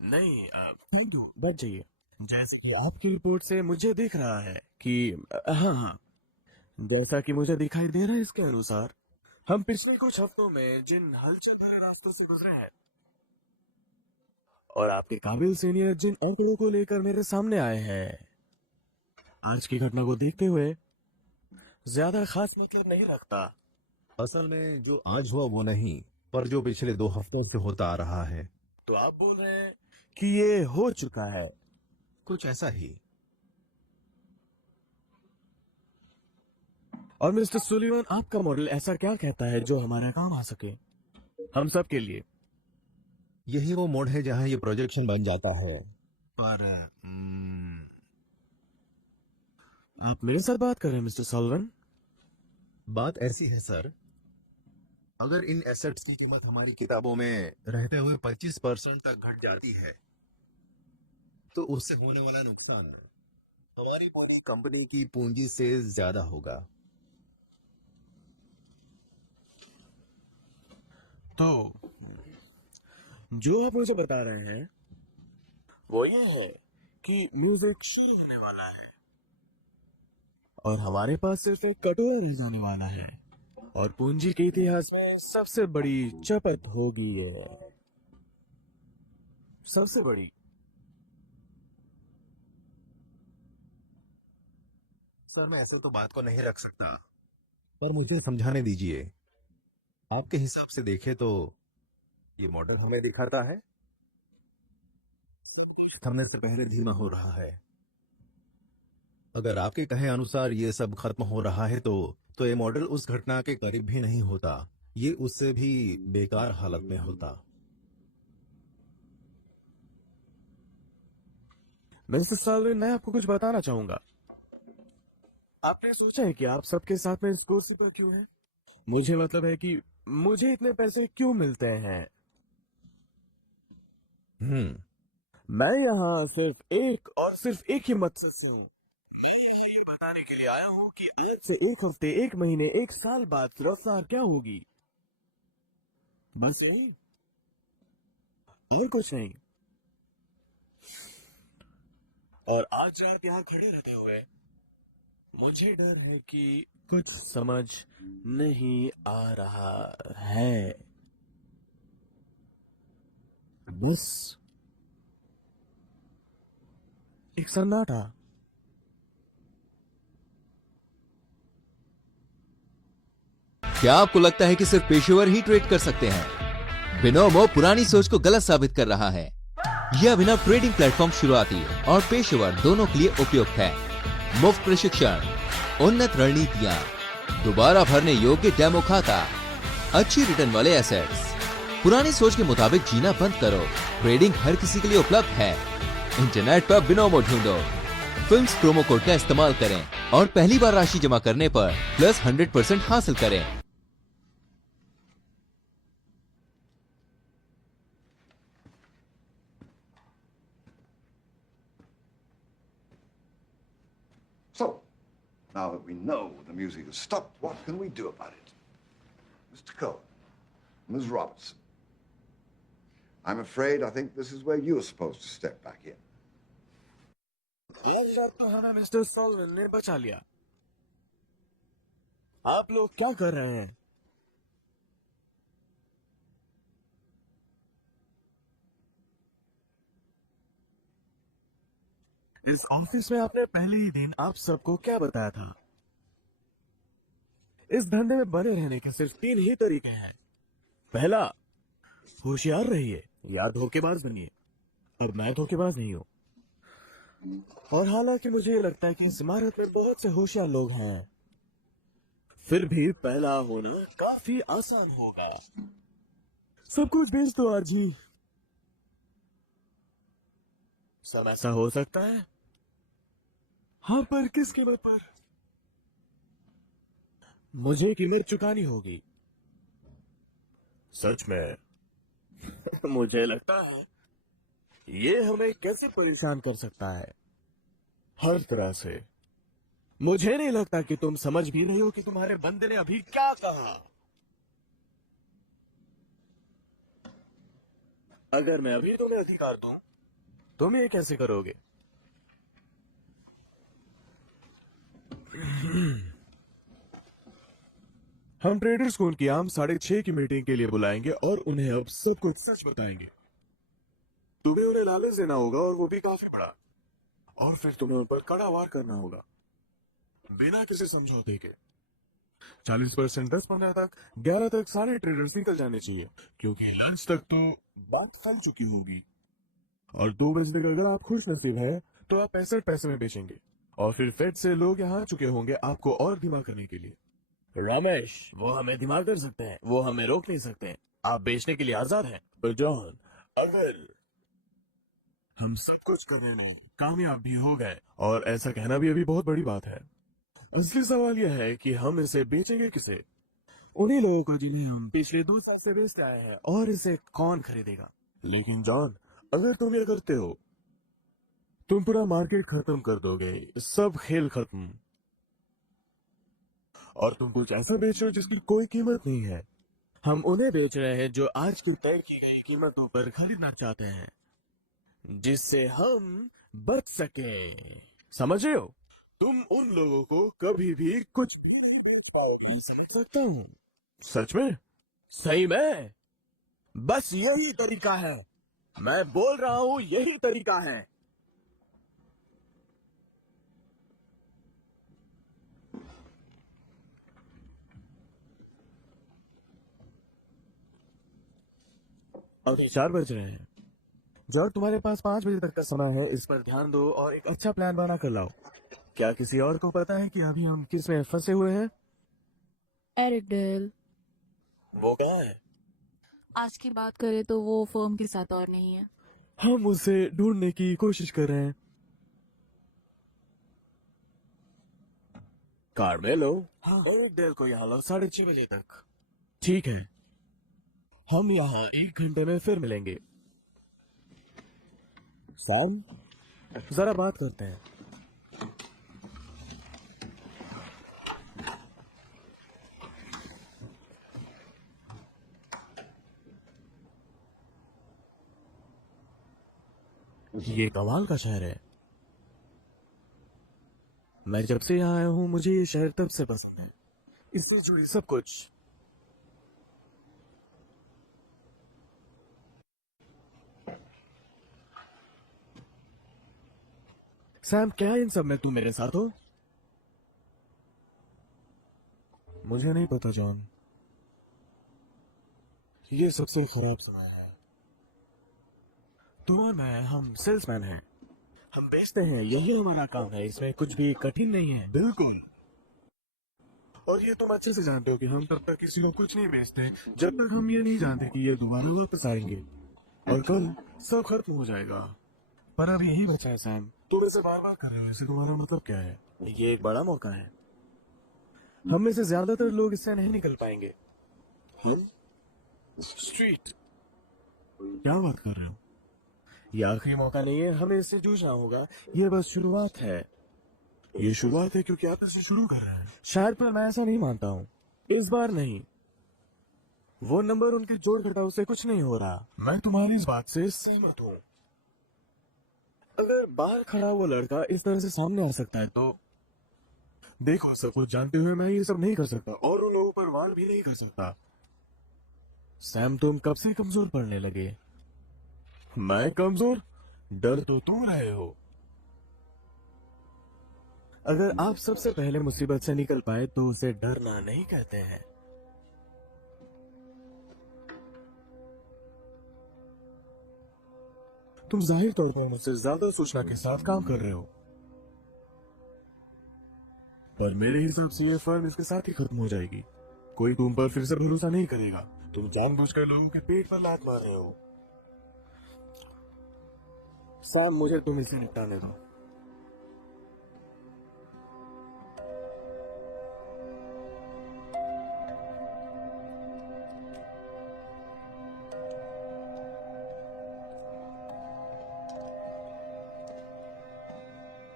नहीं, थैंक यू, बैठ जाइए। जैसे कि आपकी रिपोर्ट से मुझे दिख रहा है कि हाँ, जैसा कि मुझे दिखाई दे रहा है, इसके अनुसार हम पिछले कुछ हफ्तों में जिन हलचल भरे रास्तों से गुजरे हैं और आपके काबिल सीनियर जिन आंकड़ों को लेकर मेरे सामने आए हैं, आज की घटना को देखते हुए ज्यादा खास मतलब नहीं रखता। असल में जो आज हुआ वो नहीं, पर जो पिछले 2 हफ्तों से होता आ रहा है। तो आप बोल रहे हैं कि ये हो चुका है? कुछ ऐसा ही। और मिस्टर सुलीवन, आपका मॉडल ऐसा क्या कहता है जो हमारा काम आ सके, हम सब के लिए? यही वो मोड है जहां ये प्रोजेक्शन बन जाता है। पर आप मेरे साथ बात कर रहे हैं मिस्टर सॉल्वन? बात ऐसी है सर, अगर इन एसेट्स की कीमत हमारी किताबों में रहते हुए 25% तक घट जाती है, तो उससे होने वाला नुकसान हमारी पूरी कंपनी की पूंजी से ज्यादा होगा। तो जो आप मुझे बता रहे हैं वो ये है कि म्यूजिक शुरू होने वाला है और हमारे पास सिर्फ एक कटोरा रह जाने वाला है और पूंजी के इतिहास में सबसे बड़ी चपत होगी ये, सबसे बड़ी। सर मैं ऐसे तो बात को नहीं रख सकता, पर मुझे समझाने दीजिए। आपके हिसाब से देखें तो ये मॉडल हमें दिखाता है सब कुछ थमने से पहले धीमा हो रहा है। अगर आपके कहे अनुसार ये सब खत्म हो रहा है तो ये मॉडल उस घटना के करीब भी नहीं होता, ये उससे भी बेकार हालत में होता। मिस्टर साल्वन, मैं आपको कुछ बताना चाहूंगा। आपने सोचा है कि आप सबके साथ में इस कुर्सी पर क्यों हैं? मुझे मतलब है कि मुझे इतने पैसे क्यों मिलते हैं? मैं यहाँ सिर्फ एक ही मकसद से हूँ। मैं ये बताने के लिए आया हूँ कि आज से 1 हफ्ते, 1 महीने, 1 साल बाद रफ्तार क्या होगी। बस यही। और कुछ नहीं। और आज रात यहाँ खड़े रहते हुए मुझे डर है कि कुछ समझ नहीं आ रहा है। बस एक सन्नाटा। क्या आपको लगता है कि सिर्फ पेशेवर ही ट्रेड कर सकते हैं? बिनोमो पुरानी सोच को गलत साबित कर रहा है। यह अभिनव ट्रेडिंग प्लेटफॉर्म शुरुआती और पेशेवर दोनों के लिए उपयुक्त है। मुफ्त प्रशिक्षण, उन्नत रणनीतियां, दोबारा भरने योग्य डेमो खाता, अच्छी रिटर्न वाले एसेट्स। पुरानी सोच के मुताबिक जीना बंद करो। ट्रेडिंग हर किसी के लिए उपलब्ध है। इंटरनेट पर बिनोमो ढूंढो, फिल्म्स प्रोमो कोड का इस्तेमाल करें और पहली बार राशि जमा करने पर प्लस 100% हासिल करें। So, now that we know the music has stopped, what can we do about it? Mr. Cohen, Ms. Robertson, I'm afraid I think this is where you're supposed to step back in. आज रात तो हमें mister सॉल्वन ने बचा लिया। आप लोग क्या कर रहे हैं? इस ऑफिस में आपने पहले ही दिन आप सबको क्या बताया था? इस धंधे में बने रहने के सिर्फ 3 ही तरीके हैं। पहला, होशियार रहिए या धोखेबाज बनिए। अब मैं धोखेबाज नहीं हूं। और हालांकि मुझे ये लगता है कि इस इमारत में बहुत से होशियार लोग हैं, फिर भी पहला होना काफी आसान होगा। सब कुछ बेच दो आरजी। सब ऐसा हो सकता है? हाँ, पर किस कीमत पर? मुझे कीमत चुकानी होगी। सच में मुझे लगता है ये हमें कैसे परेशान कर सकता है, हर तरह से। मुझे नहीं लगता कि तुम समझ भी रही हो कि तुम्हारे बंदे ने अभी क्या कहा। अगर मैं अभी तुम्हें अधिकार दूं, तुम ये कैसे करोगे? हम ट्रेडर्स को उनकी आम 6:30 की मीटिंग के लिए बुलाएंगे और उन्हें अब सब कुछ सच बताएंगे। तुम्हें उन्हें लालच देना होगा और वो भी काफी बड़ा। और फिर तुम्हें उन पर कड़ा वार करना होगा बिना किसी समझौते के। 40%, 10-15 तक, 11 तक सारे ट्रेडर्स निकल जाने चाहिए, क्योंकि लंच तक तो बात फैल चुकी होगी। और 2 बजे तक अगर आप खुश नसीब है तो आप 65 पैसे में बेचेंगे। और फिर फेड से लोग यहाँ आ चुके होंगे आपको और धीमा करने के लिए। रमेश, वो हमें धीमा कर सकते हैं, वो हमें रोक नहीं सकते। आप बेचने के लिए आजाद हैं। पर जॉन, अगर हम सब कुछ करने में कामयाब भी हो गए, और ऐसा कहना भी अभी बहुत बड़ी बात है, असली सवाल यह है कि हम इसे बेचेंगे किसे? उन्हीं लोगों को जिन्हें हम पिछले 2 साल से बेचते आए हैं। और इसे कौन खरीदेगा? लेकिन जॉन, अगर तुम ये करते हो, तुम पूरा मार्केट खत्म कर दोगे, सब खेल खत्म। और तुम कुछ ऐसा बेच रहे हो जिसकी कोई कीमत नहीं है। हम उन्हें बेच रहे हैं जो आज की तय की गई कीमतों पर खरीदना चाहते हैं, जिससे हम बच सके। समझ रहे हो? तुम उन लोगों को कभी भी कुछ भी नहीं बेच पाओगे। समझ सकता हूँ। सच में? सही में? बस यही तरीका है। मैं बोल रहा हूँ, यही तरीका है। अभी 4 बज रहे हैं। जॉर्ज, तुम्हारे पास 5 बजे तक का समय है। इस पर ध्यान दो और एक अच्छा प्लान बना कर लाओ। क्या किसी और को पता है कि अभी हम किस में फंसे हुए हैं? Eric Dale. वो कहाँ है? आज की बात करें तो वो फर्म के साथ और नहीं है। हम उसे ढूंढने की कोशिश कर रहे हैं। कार्मेलो, एरिक डेल को यहाँ लो 6:30 बजे तक। ठीक है, हम यहाँ 1 घंटे में फिर मिलेंगे। सैम, जरा बात करते हैं। ये कमाल का शहर है। मैं जब से यहाँ आया हूँ मुझे ये शहर तब से पसंद है, इससे जुड़ी सब कुछ। सैम, क्या इन सब में तू मेरे साथ हो? मुझे नहीं पता जॉन, ये सबसे खराब समय है। तुम और मैं, हम सेल्समैन हैं, हम बेचते हैं, यही हमारा काम है, इसमें कुछ भी कठिन नहीं है। बिल्कुल। और ये तुम अच्छे से जानते हो कि हम तब तक किसी को कुछ नहीं बेचते जब तक हम ये नहीं जानते कि ये दोबारा वापस आएंगे और कल सब खत्म हो जाएगा। पर अब यही बचा है सैम, तुम इसे बार बार कर रहे हो, इसे तुम्हारा मतलब क्या है? ये एक बड़ा मौका है, हम में से ज्यादातर लोग इससे नहीं निकल पाएंगे। हम स्ट्रीट, क्या बात कर रहे हो? ये आखिरी मौका नहीं है, हमें इससे जूझना होगा, ये बस शुरुआत है। ये शुरुआत है क्योंकि आप इसे शुरू कर रहे हैं शायद, पर मैं ऐसा नहीं मानता हूँ, इस बार नहीं। वो नंबर उनके जोड़ घटाव से कुछ नहीं हो रहा। मैं तुम्हारी इस बात से सहमत हूँ। अगर बाहर खड़ा वो लड़का इस तरह से सामने आ सकता है तो देखो, सब कुछ जानते हुए मैं ये सब नहीं कर सकता और उन लोगों पर वार भी नहीं कर सकता। सैम, तुम कब से कमजोर पड़ने लगे? मैं कमजोर? डर तो तुम रहे हो। अगर आप सबसे पहले मुसीबत से निकल पाए तो उसे डरना नहीं कहते हैं। तुम जाहिर तौर पर मुझसे ज्यादा सूचना के साथ काम कर रहे हो, पर मेरे हिसाब से ये फर्म इसके साथ ही खत्म हो जाएगी। कोई तुम पर फिर से भरोसा नहीं करेगा। तुम जानबूझकर लोगों के पेट पर लात मार रहे हो। सैम, मुझे तुम इसे निपटाने दो।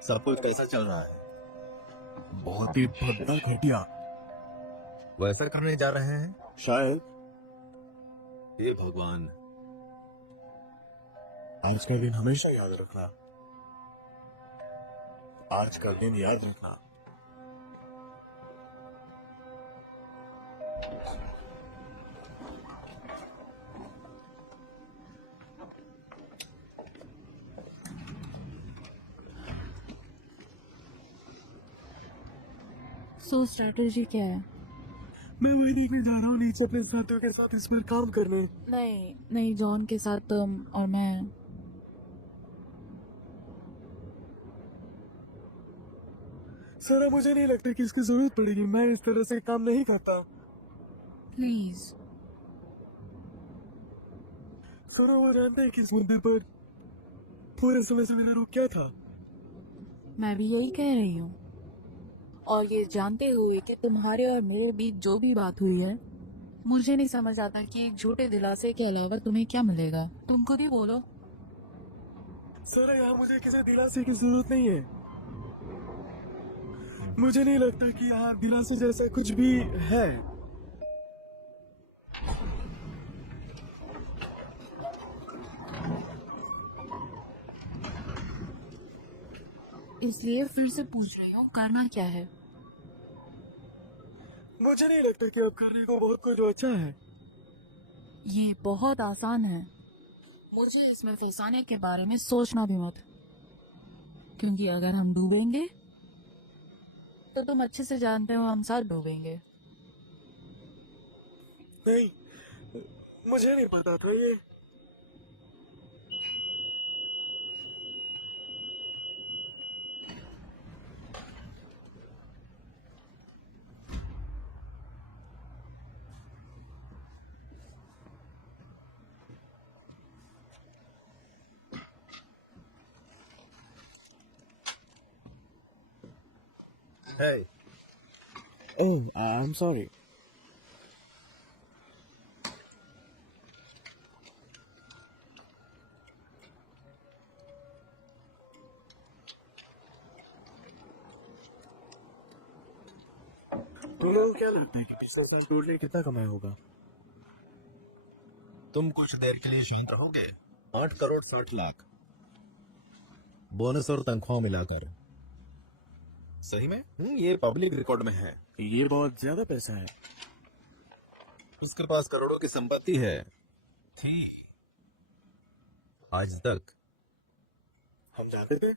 सब कुछ कैसा चल रहा है? बहुत ही भद्दा घटिया। वैसा करने जा रहे हैं शायद। हे भगवान, आज का दिन हमेशा याद रखना, आज का दिन याद रखना। सो स्ट्रैटेजी क्या है? मैं वही देखने जा रहा हूँ नीचे अपने साथियों के साथ इस पर काम करने। नहीं नहीं, जॉन के साथ तुम और मैं। सारा, मुझे नहीं लगता कि इसकी जरूरत पड़ेगी, मैं इस तरह से काम नहीं करता। प्लीज। सारा, वो जानता है कि इस मुद्दे पर पूरे समय से मेरा रुख क्या था। मैं भी यही कह रही हूँ, और ये जानते हुए कि तुम्हारे और मेरे बीच जो भी बात हुई है, मुझे नहीं समझ आता कि एक झूठे दिलासे के अलावा तुम्हें क्या मिलेगा। तुम खुद ही बोलो। सारा, यहाँ मुझे किसी दिलासे की जरूरत नहीं है। मुझे नहीं लगता कि यहाँ दिलासे जैसा कुछ भी है। इसलिए फिर से पूछ रही हूँ, करना क्या है? मुझे नहीं लगता कि अब करने को बहुत कुछ अच्छा है। ये बहुत आसान है, मुझे इसमें फंसाने के बारे में सोचना भी मत, क्योंकि अगर हम डूबेंगे तो तुम अच्छे से जानते हो हम साथ डूबेंगे। नहीं, मुझे नहीं पता था ये। Hey. Oh, I'm sorry. तुम लोगों को क्या लगता है कि पिछले साल टोटल कितना कमाया होगा? तुम कुछ देर के लिए शांत रहोगे? 8 करोड़ 60 लाख। बोनस और तनख्वाह मिलाकर। सही में? ये पब्लिक रिकॉर्ड में है। ये बहुत ज्यादा पैसा है। उसके पास करोड़ों की संपत्ति है, थी आज तक। हम जानते थे।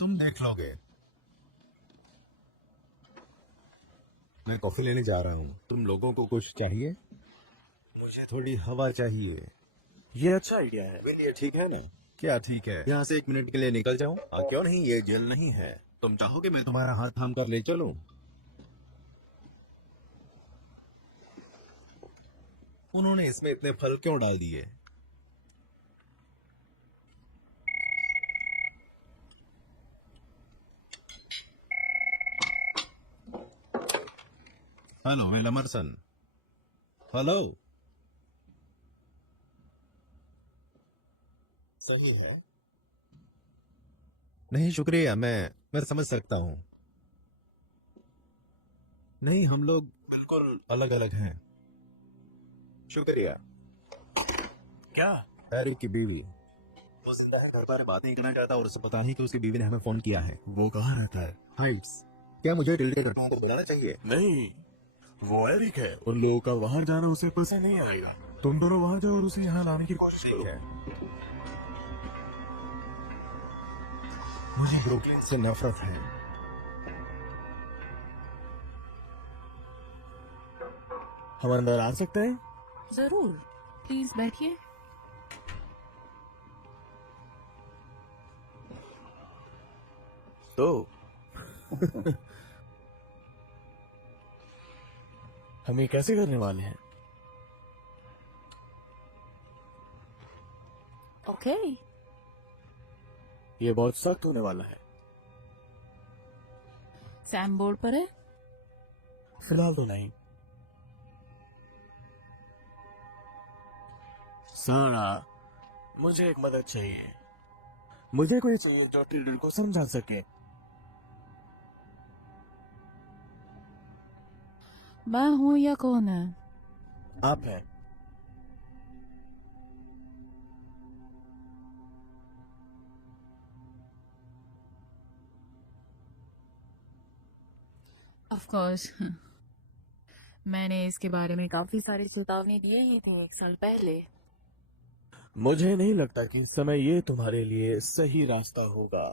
तुम देख लोगे। मैं कॉफी लेने जा रहा हूँ। तुम लोगों को कुछ चाहिए? मुझे थोड़ी हवा चाहिए। ये अच्छा आइडिया है। ये ठीक है ना? क्या ठीक है? यहाँ से 1 मिनट के लिए निकल जाऊं? क्यों नहीं, ये जेल नहीं है। तुम चाहोगे मैं तुम्हारा हाथ थाम कर ले चलूं? उन्होंने इसमें इतने फल क्यों डाल दिए? Hello Will Emerson. हेलो। सही है। नहीं शुक्रिया, मैं समझ सकता हूँ। नहीं, हम लोग बिल्कुल अलग अलग हैं। शुक्रिया। क्या? हैरी की बीवी। वो जिंदा है, घर पर बात नहीं करना चाहता और उसे पता नहीं कि उसकी बीवी ने हमें फोन किया है। वो कहाँ रहता है? हाइट्स। क्या मुझे टिल्डेड को बुलाना चाहिए? नहीं, वो एरिक है। उन लोगों का वहां जाना उसे पसंद नहीं आएगा। तुम दोनों वहां जाओ और उसे यहाँ लाने की कोशिश करो। है। मुझे ब्रुकलिन से नफरत है। हम अंदर आ सकते हैं? जरूर, प्लीज बैठिए। तो हम ये कैसे करने वाले हैं? ओके। ये बहुत सख्त होने वाला है। सैम बोर्ड पर है? फिलहाल तो नहीं। सारा, मुझे एक मदद चाहिए। मुझे कोई चाहिए जो टिल्डर को समझा सके। मैं हूँ या कौन है? आप हैं। Of course. मैंने इसके बारे में काफी सारी चेतावनी दिए ही थे 1 साल पहले। मुझे नहीं लगता कि इस समय ये तुम्हारे लिए सही रास्ता होगा।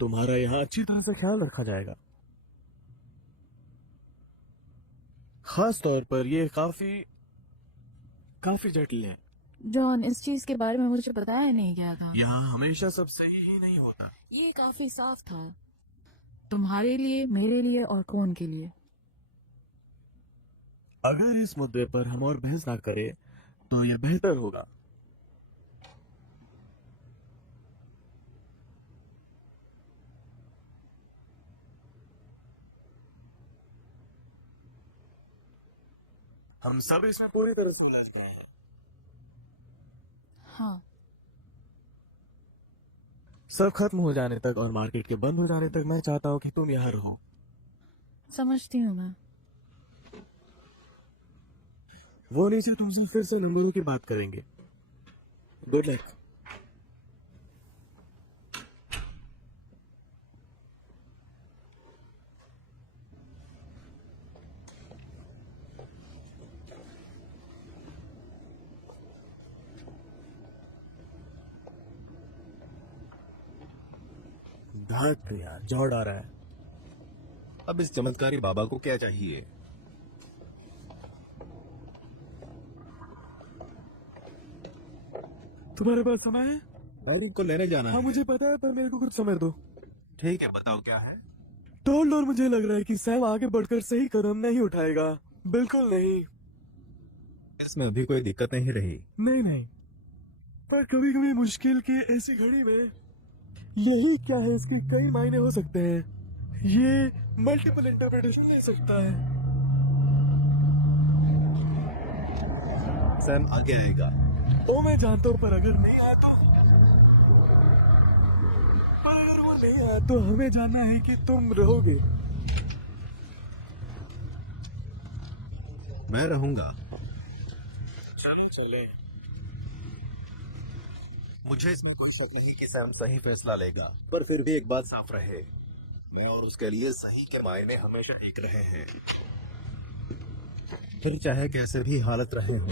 तुम्हारा यहाँ अच्छी तरह से ख्याल रखा जाएगा। खास तौर पर ये काफी जटिल है। जॉन, इस चीज के बारे में मुझे बताया नहीं गया था। यहाँ हमेशा सब सही ही नहीं होता। ये काफी साफ था, तुम्हारे लिए, मेरे लिए और कौन के लिए। अगर इस मुद्दे पर हम और बहस ना करें तो यह बेहतर होगा। हम सब इसमें पूरी तरह से उलझ गए हैं। हाँ। सब खत्म हो जाने तक और मार्केट के बंद हो जाने तक मैं चाहता हूँ कि तुम यहाँ रहो। समझती हूँ मैं। वो नीचे तुमसे फिर से नंबरों की बात करेंगे। Good luck. धात प्रिया जॉर्ड आ रहा है। अब इस चमत्कारी बाबा को क्या चाहिए? तुम्हारे पास समय है? हैरी को लेने जाना हाँ है। मुझे पता है, पर मेरे को कुछ समय दो। ठीक है, बताओ क्या है? टोल्ड, और मुझे लग रहा है कि सैम आगे बढ़कर सही कदम नहीं उठाएगा। बिल्कुल नहीं। इसमें अभी कोई दिक्कत नहीं रही। नहीं, पर कभी कभी मुश्किल की ऐसी घड़ी में यही क्या है, इसके कई मायने हो सकते हैं। ये मल्टीपल इंटरप्रिटेशन ले सकता है। सैम आगे आएगा। ओ मैं जानता हूँ, पर अगर नहीं आया तो? पर अगर वो नहीं आया तो हमें जानना है कि तुम रहोगे। मैं रहूंगा। चले। मुझे इसमें कोई शक नहीं कि सैम सही फैसला लेगा, पर फिर भी एक बात साफ रहे, मैं और उसके लिए सही के मायने हमेशा एक रहे हैं, फिर चाहे कैसे भी हालत रहे हो।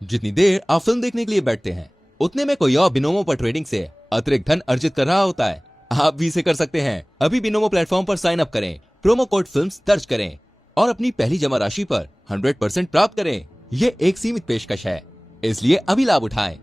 जितनी देर आप फिल्म देखने के लिए बैठते हैं उतने में कोई और बिनोमो पर ट्रेडिंग से अतिरिक्त धन अर्जित कर रहा होता है। आप भी इसे कर सकते हैं। अभी बिनोमो प्लेटफॉर्म पर साइन अप करें, प्रोमो कोड फिल्म्स दर्ज करें और अपनी पहली जमा राशि पर 100% प्राप्त करें। ये एक सीमित पेशकश है, इसलिए अभी लाभ उठाएं।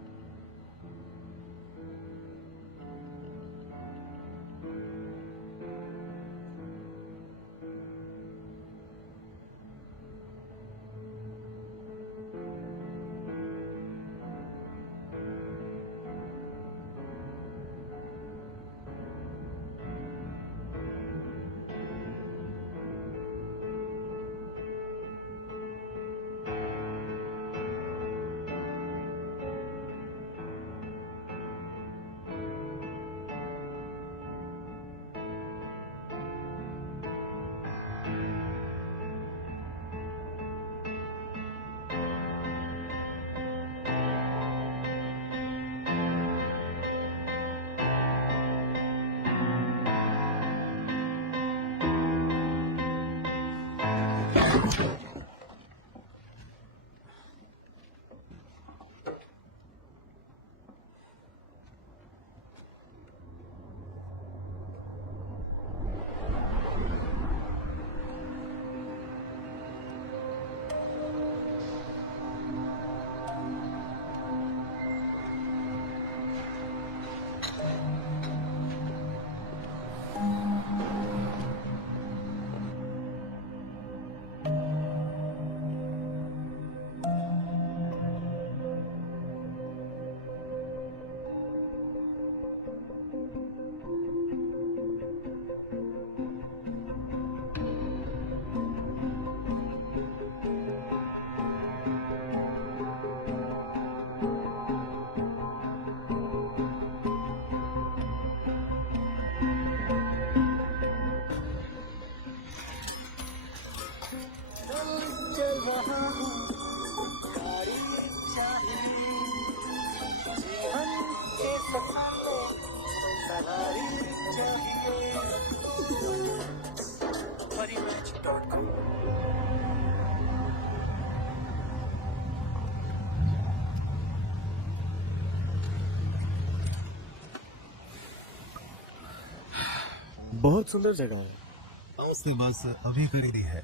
बहुत सुंदर जगह है। उसने बस अभी खरीदी है।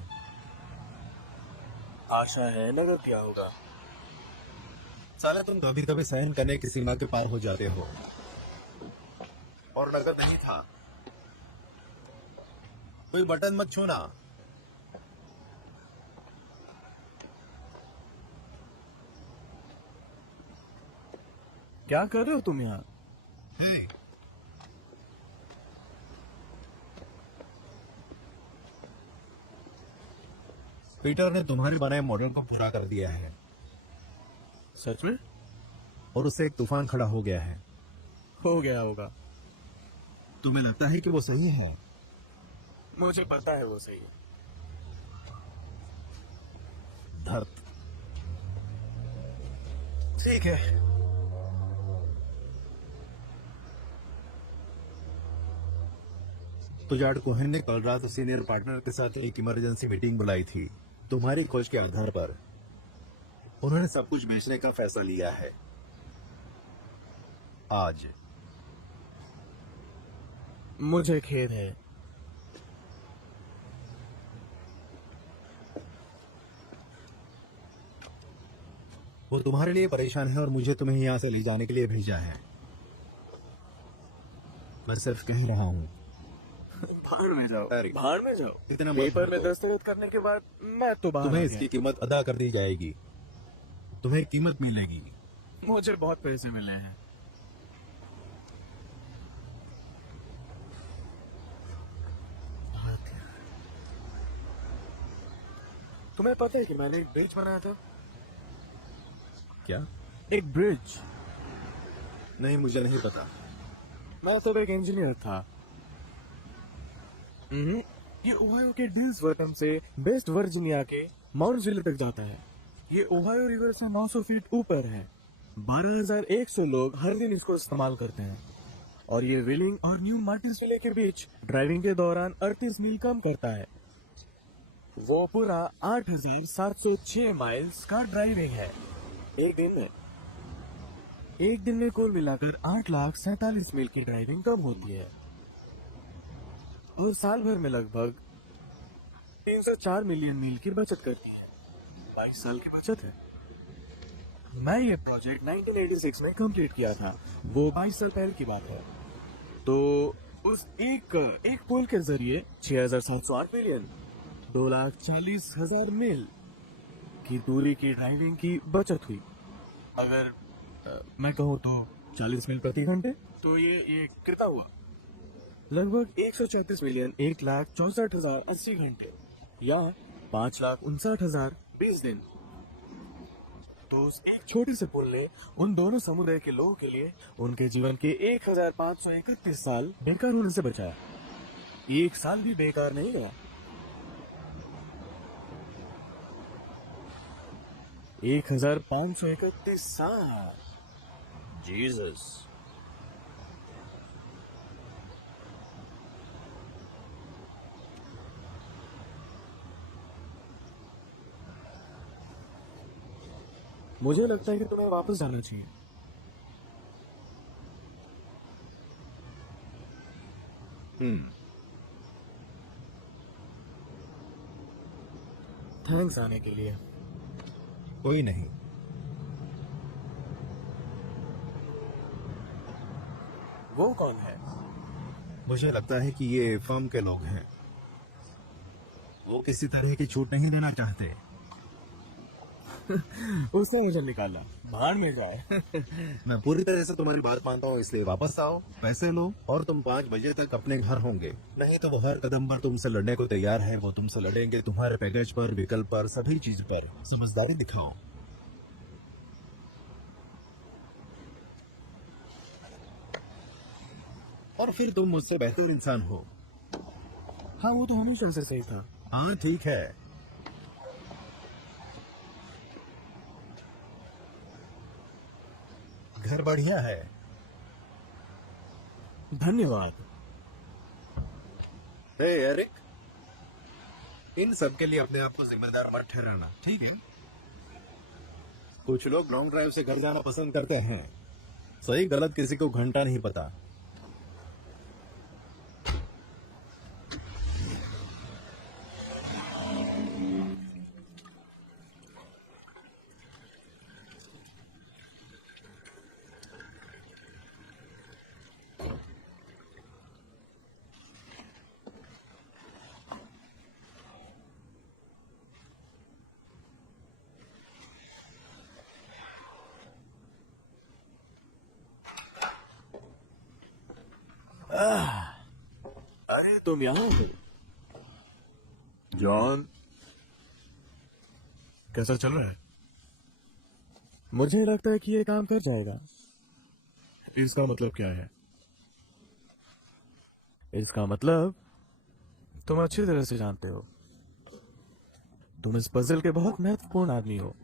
आशा है नगर क्या होगा। साला तुम कभी कभी सहन करने की सीमा के पार हो जाते हो, और नगद नहीं था। कोई बटन मत छूना। क्या कर रहे हो तुम यहाँ? पीटर ने तुम्हारे बनाए मॉडल को पूरा कर दिया है। सच में? और उससे एक तूफान खड़ा हो गया है। हो गया होगा। तुम्हें लगता है कि वो सही है? मुझे पता है वो सही है। धर्त। ठीक है। तो जार्ड कोहेन ने कल रात सीनियर पार्टनर के साथ एक इमरजेंसी मीटिंग बुलाई थी। तुम्हारी खोज के आधार पर उन्होंने सब कुछ बेचने का फैसला लिया है। आज मुझे खेद है। वो तुम्हारे लिए परेशान है और मुझे तुम्हें यहां से ले जाने के लिए भेजा है। मैं सिर्फ कह रहा हूं। भाड़ में जाओ, भाड़ में जाओ। इतना पेपर में दस्तखत करने के बाद मैं तो बाहर तुम्हें इसकी कीमत अदा कर दी जाएगी। तुम्हें कीमत मिलेगी। मुझे बहुत पैसे मिले हैं। तुम्हें पता है कि मैंने एक ब्रिज बनाया था? क्या? एक ब्रिज? नहीं, मुझे नहीं पता। मैं तब एक इंजीनियर था। ये ओहायो के डिल्सवर्थ से वेस्ट वर्जीनिया के माउंट्सविल तक जाता है। ये ओहायो रिवर से 900 फीट ऊपर है। 12,100 लोग हर दिन इसको इस्तेमाल करते हैं और ये विलिंग और न्यू मार्टिन्सविले के बीच ड्राइविंग के दौरान 38 मील कम करता है। वो पूरा 8,706 माइल्स का ड्राइविंग है एक दिन में। एक दिन में कुल मिलाकर 8,47,000 मील की ड्राइविंग कम होती है और साल भर में लगभग 304 मिलियन मील की बचत करती है। 22 साल की बचत है। मैं ये प्रोजेक्ट 1986 में कंप्लीट किया था, वो 22 साल पहले की बात है। तो उस एक पुल के जरिए 6,708 मिलियन 2,40,000 मील की दूरी की ड्राइविंग की बचत हुई। अगर मैं कहूँ तो 40 मील प्रति घंटे, तो ये कितना हुआ? लगभग 134 मिलियन 1,64,080 घंटे या 5,59,020 दिन। तो उस एक छोटे से पुल ने उन दोनों समुदाय के लोगों के लिए उनके जीवन के 1,531 साल बेकार होने से बचाया। एक साल भी बेकार नहीं गया। 1,531 साल। जीसस। मुझे लगता है कि तुम्हें वापस जाना चाहिए। थैंक्स आने के लिए। कोई नहीं। वो कौन है? मुझे लगता है कि ये फर्म के लोग हैं। वो किसी तरह की छूट नहीं देना चाहते। उसने मुझे निकाला। भाड़ में जाए। मैं पूरी तरह से तुम्हारी बात मानता हूँ, इसलिए वापस आओ, पैसे लो और तुम 5 बजे तक अपने घर होंगे। नहीं तो वो हर कदम पर तुमसे लड़ने को तैयार है। वो तुमसे लड़ेंगे तुम्हारे पैकेज पर, विकल्प पर, सभी चीज पर। समझदारी दिखाओ। और फिर तुम मुझसे बेहतर इंसान हो। हाँ, वो तो हमेशा से सही था। हाँ ठीक है। घर बढ़िया है। धन्यवाद। हे एरिक, इन सब के लिए अपने आप को जिम्मेदार मत ठहराना, ठीक है? कुछ लोग लॉन्ग ड्राइव से घर जाना पसंद करते हैं। सही गलत किसी को घंटा नहीं पता। अरे तुम यहाँ हो? जॉन, कैसा चल रहा है? मुझे लगता है कि ये काम कर जाएगा। इसका मतलब क्या है? इसका मतलब तुम अच्छी तरह से जानते हो। तुम इस पजल के बहुत महत्वपूर्ण आदमी हो।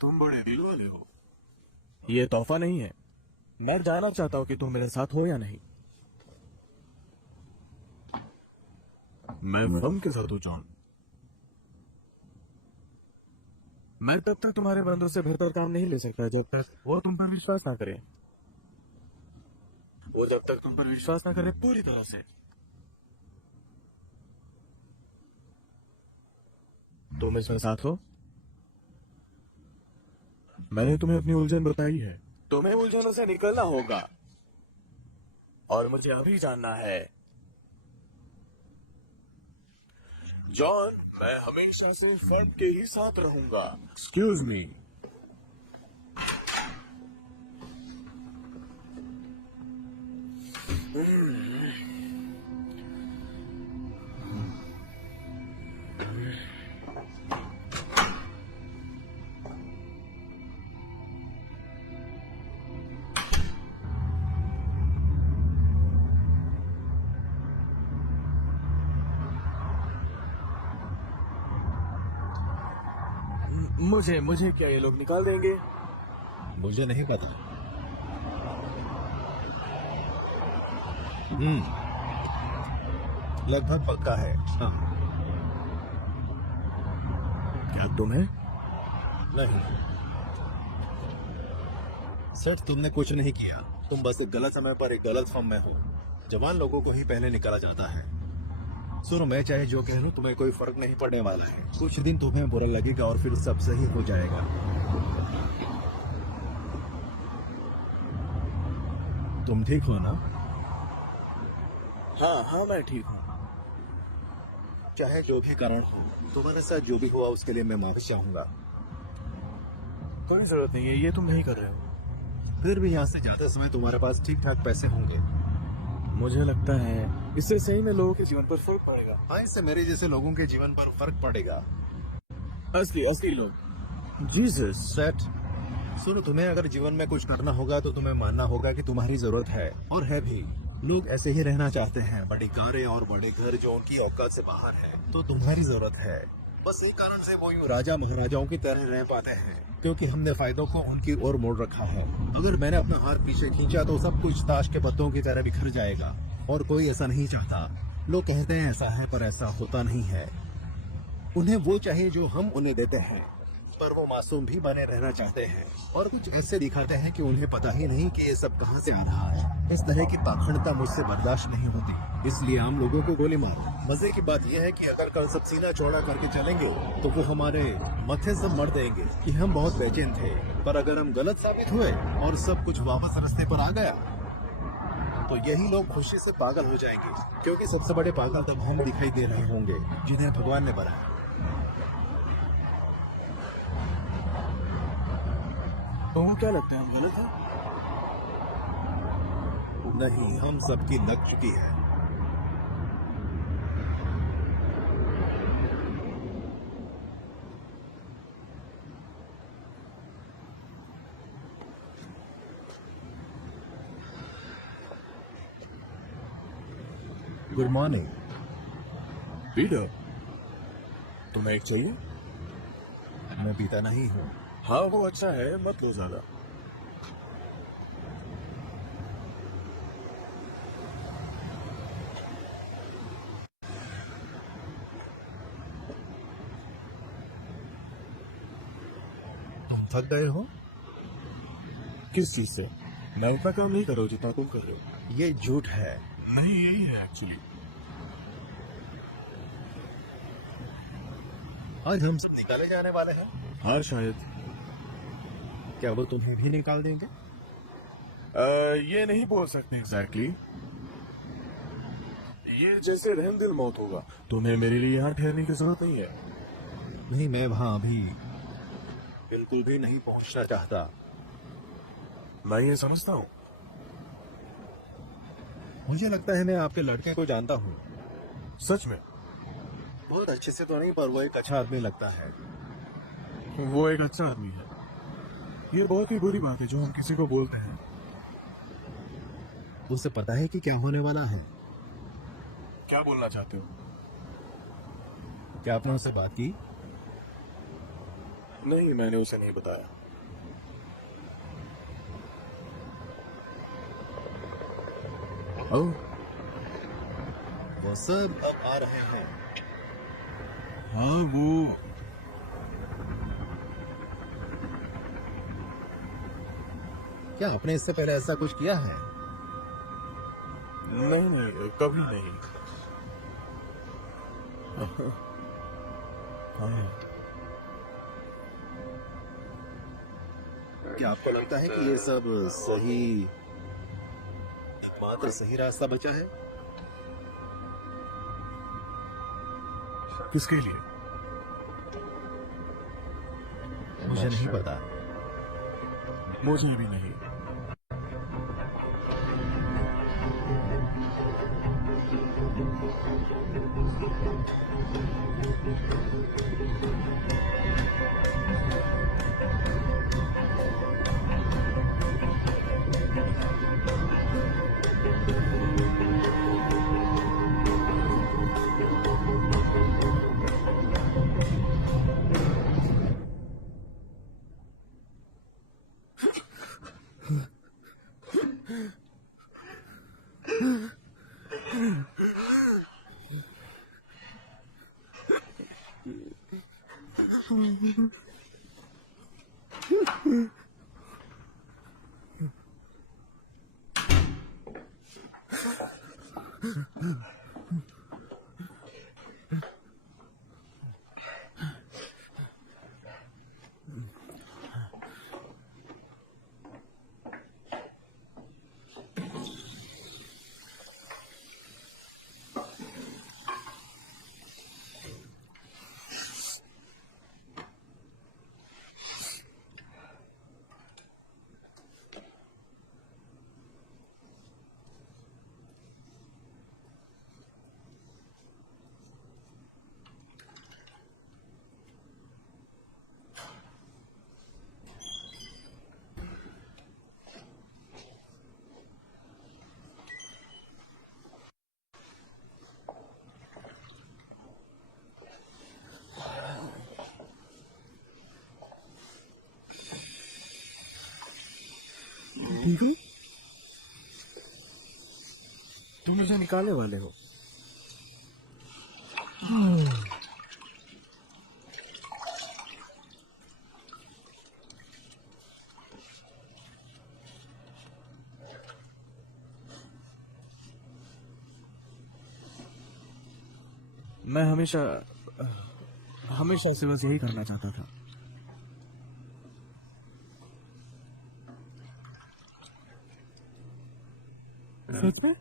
तुम बड़े दिल वाले हो। ये तोहफा नहीं है। मैं जानना चाहता हूँ कि तुम मेरे साथ हो या नहीं। मैं फर्म के साथ हूँ जॉन। मैं तब तक तुम्हारे बंदों से बेहतर काम नहीं ले सकता जब तक वो तुम पर विश्वास ना करे। वो जब तक तुम पर विश्वास ना करे पूरी तरह से। तुम इसमें साथ हो। मैंने तुम्हें अपनी उलझन बताई है। तुम्हें उलझनों से निकलना होगा। और मुझे अभी जानना है। जॉन, मैं हमेशा से फ्रेड के ही साथ रहूंगा। Excuse me. मुझे क्या ये लोग निकाल देंगे? मुझे नहीं पता। लगभग पक्का है। हाँ। क्या तुम्हें? नहीं सर, तुमने कुछ नहीं किया। तुम बस एक गलत समय पर एक गलत फॉर्म में हो। जवान लोगों को ही पहले निकाला जाता है। सुनो, मैं चाहे जो कह लूं, तुम्हें कोई फर्क नहीं पड़ने वाला है। कुछ दिन तुम्हें बुरा लगेगा और फिर सब सही हो जाएगा। तुम ठीक हो ना? हाँ, मैं ठीक हूँ। चाहे जो भी कारण हो, तुम्हारे साथ जो भी हुआ उसके लिए मैं माफी चाहूंगा। कोई जरूरत नहीं है, ये तुम नहीं कर रहे हो। फिर भी यहाँ से जाते समय तुम्हारे पास ठीक ठाक पैसे होंगे। मुझे लगता है इससे सही में लोगों के जीवन पर फर्क पड़ेगा। हाँ, इससे मेरे जैसे लोगों के जीवन पर फर्क पड़ेगा। असली लोग। जीसस। सेट। सुनो, तुम्हें अगर जीवन में कुछ करना होगा तो तुम्हें मानना होगा कि तुम्हारी जरूरत है, और है भी। लोग ऐसे ही रहना चाहते हैं, बड़ी कारें और बड़े घर जो उनकी औकात से बाहर है। तो तुम्हारी जरूरत है। बस यही कारण से वो यूं राजा महाराजाओं की तरह रह पाते हैं, क्योंकि हमने फायदों को उनकी ओर मोड़ रखा है। अगर मैंने अपना हाथ पीछे खींचा तो सब कुछ ताश के पत्तों की तरह बिखर जाएगा, और कोई ऐसा नहीं चाहता। लोग कहते हैं ऐसा है, पर ऐसा होता नहीं है। उन्हें वो चाहिए जो हम उन्हें देते हैं, पर वो मासूम भी बने रहना चाहते हैं, और कुछ ऐसे दिखाते हैं कि उन्हें पता ही नहीं कि ये सब कहां से आ रहा है। इस तरह की पाखंडता मुझसे बर्दाश्त नहीं होती, इसलिए आम लोगों को गोली मारो। मजे की बात यह है कि अगर कल सब सीना चौड़ा करके चलेंगे तो वो हमारे मथे से मर देंगे कि हम बहुत बेचैन थे। पर अगर हम गलत साबित हुए और सब कुछ वापस रास्ते पर आ गया, तो यही लोग खुशी से पागल हो जाएंगे, क्योंकि सबसे बड़े पागल तब हम दिखाई दे रहे होंगे जिन्हें भगवान ने बनाया। तो वो क्या लगता है, हम गलत हैं? नहीं, हम सबकी लग चुकी है। Good morning. पीटर, तुम्हें एक चाहिए? मैं पीता नहीं हूँ। हाँ, वो अच्छा है, मत लो ज्यादा। थक गए हो? किस चीज से? मैं उतना काम नहीं कर रहा हूँ जितना तुम कर रहे हो। ये झूठ है। नहीं, यही है एक्चुअली। आज हम सब निकाले जाने वाले हैं। हाँ, शायद। क्या वो तुम्हें भी निकाल देंगे? ये नहीं बोल सकते एग्जैक्टली। ये जैसे रहम दिल मौत होगा। तुम्हें मेरे लिए यहाँ ठहरने की जरूरत नहीं है। नहीं, मैं वहाँ अभी बिल्कुल भी नहीं पहुँचना चाहता। मैं ये समझता हूँ। मुझे लगता है मैं आपके लड़के को जानता हूँ। सच में? बहुत अच्छे से तो नहीं, पर वो एक अच्छा आदमी लगता है। वो एक अच्छा आदमी है। ये बहुत ही बुरी बात है जो हम किसी को बोलते हैं। उसे पता है कि क्या होने वाला है। क्या बोलना चाहते हो? क्या आपने उससे बात की? नहीं, मैंने उसे नहीं बताया। ओह, वो सब अब आ रहे हैं। हाँ, वो क्या आपने इससे पहले ऐसा कुछ किया है? नहीं, कभी नहीं। हाँ। क्या आपको लगता है कि ये सब सही बात एकमात्र सही रास्ता बचा है। किसके लिए? मुझे नहीं पता। मुझे भी नहीं। टीवी? तुम मुझे निकालने वाले हो? मैं हमेशा से बस यही करना चाहता था। सच में?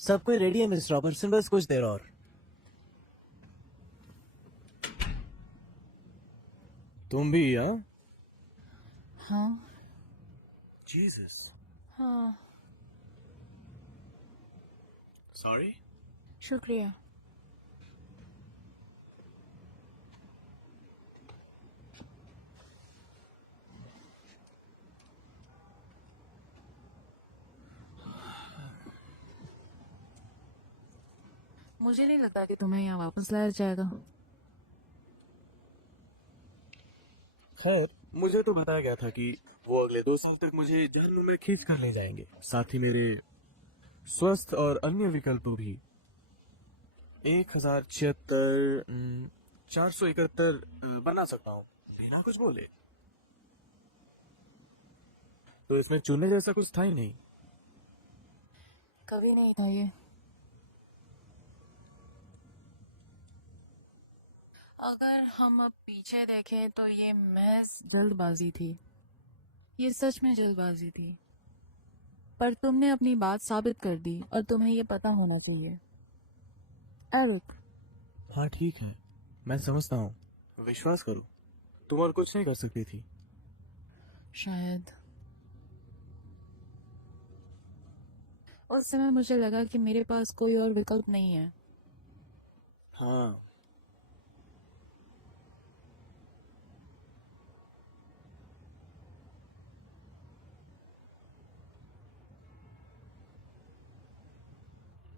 सब कोई रेडी है मिस रॉबर्टसन, बस कुछ देर और। तुम भी? हाँ। जीसस। हाँ। सॉरी। शुक्रिया। मुझे नहीं लगता कि तुम्हें यहाँ वापस लाया जाएगा। खैर, मुझे तो बताया गया था कि वो अगले 2 साल तक मुझे जहन्नुम में खींच कर ले जाएंगे। साथ ही मेरे स्वस्थ और अन्य विकल्प भी। 1076 471 बना सकता हूँ बिना कुछ बोले। तो इसमें चुनने जैसा कुछ था ही नहीं। कभी नहीं था ये। अगर हम अब पीछे देखें तो ये महज जल्दबाजी थी। ये सच में जल्दबाजी थी। पर तुमने अपनी बात साबित कर दी और तुम्हें ये पता होना चाहिए। एरिक। हाँ ठीक है, मैं समझता हूँ। विश्वास करो, तुम और कुछ नहीं कर सकती थी। शायद उस समय मुझे लगा कि मेरे पास कोई और विकल्प नहीं है। हाँ,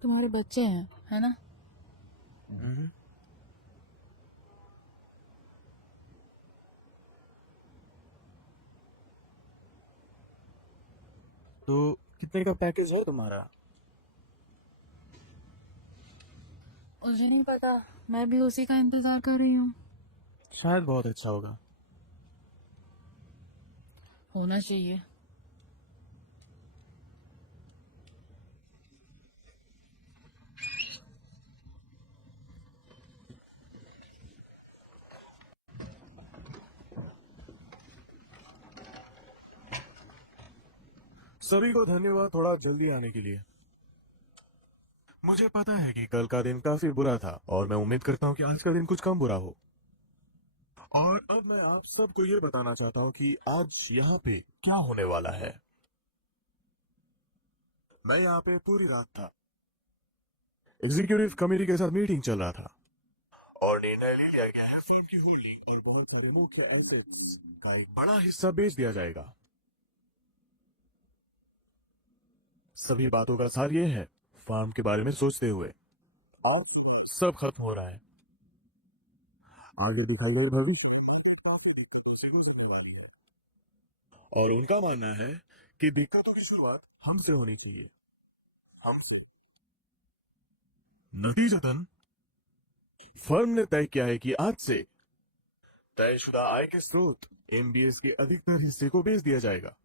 तुम्हारे बच्चे हैं, है ना? तो कितने का पैकेज है तुम्हारा? मुझे नहीं पता, मैं भी उसी का इंतजार कर रही हूँ। शायद बहुत अच्छा होगा। होना चाहिए। सभी को धन्यवाद थोड़ा जल्दी आने के लिए। मुझे पता है कि कल का दिन काफी बुरा था और मैं उम्मीद करता हूँ कि आज का दिन कुछ कम बुरा हो। और अब मैं आप सबको ये बताना चाहता हूँ कि आज यहाँ पे क्या होने वाला है। मैं यहाँ पे पूरी रात था। एग्जीक्यूटिव कमेटी के साथ मीटिंग चल रहा था और निर्णय ले लिया गया है फिल्म की होल्डिंग और बहुत सारे मुख्य एसेट्स का एक बड़ा हिस्सा बेच दिया जाएगा। सभी बातों का सार ये है, फार्म के बारे में सोचते हुए आज सब खत्म हो रहा है। आगे दिखाई गई भविष्य काफी दिक्कतों से गुजरने वाली है और उनका मानना है कि दिक्कतों की शुरुआत हमसे होनी चाहिए, हमसे। नतीजतन फर्म ने तय किया है कि आज से तयशुदा आय के स्रोत एमबीएस के अधिकतर हिस्से को बेच दिया जाएगा।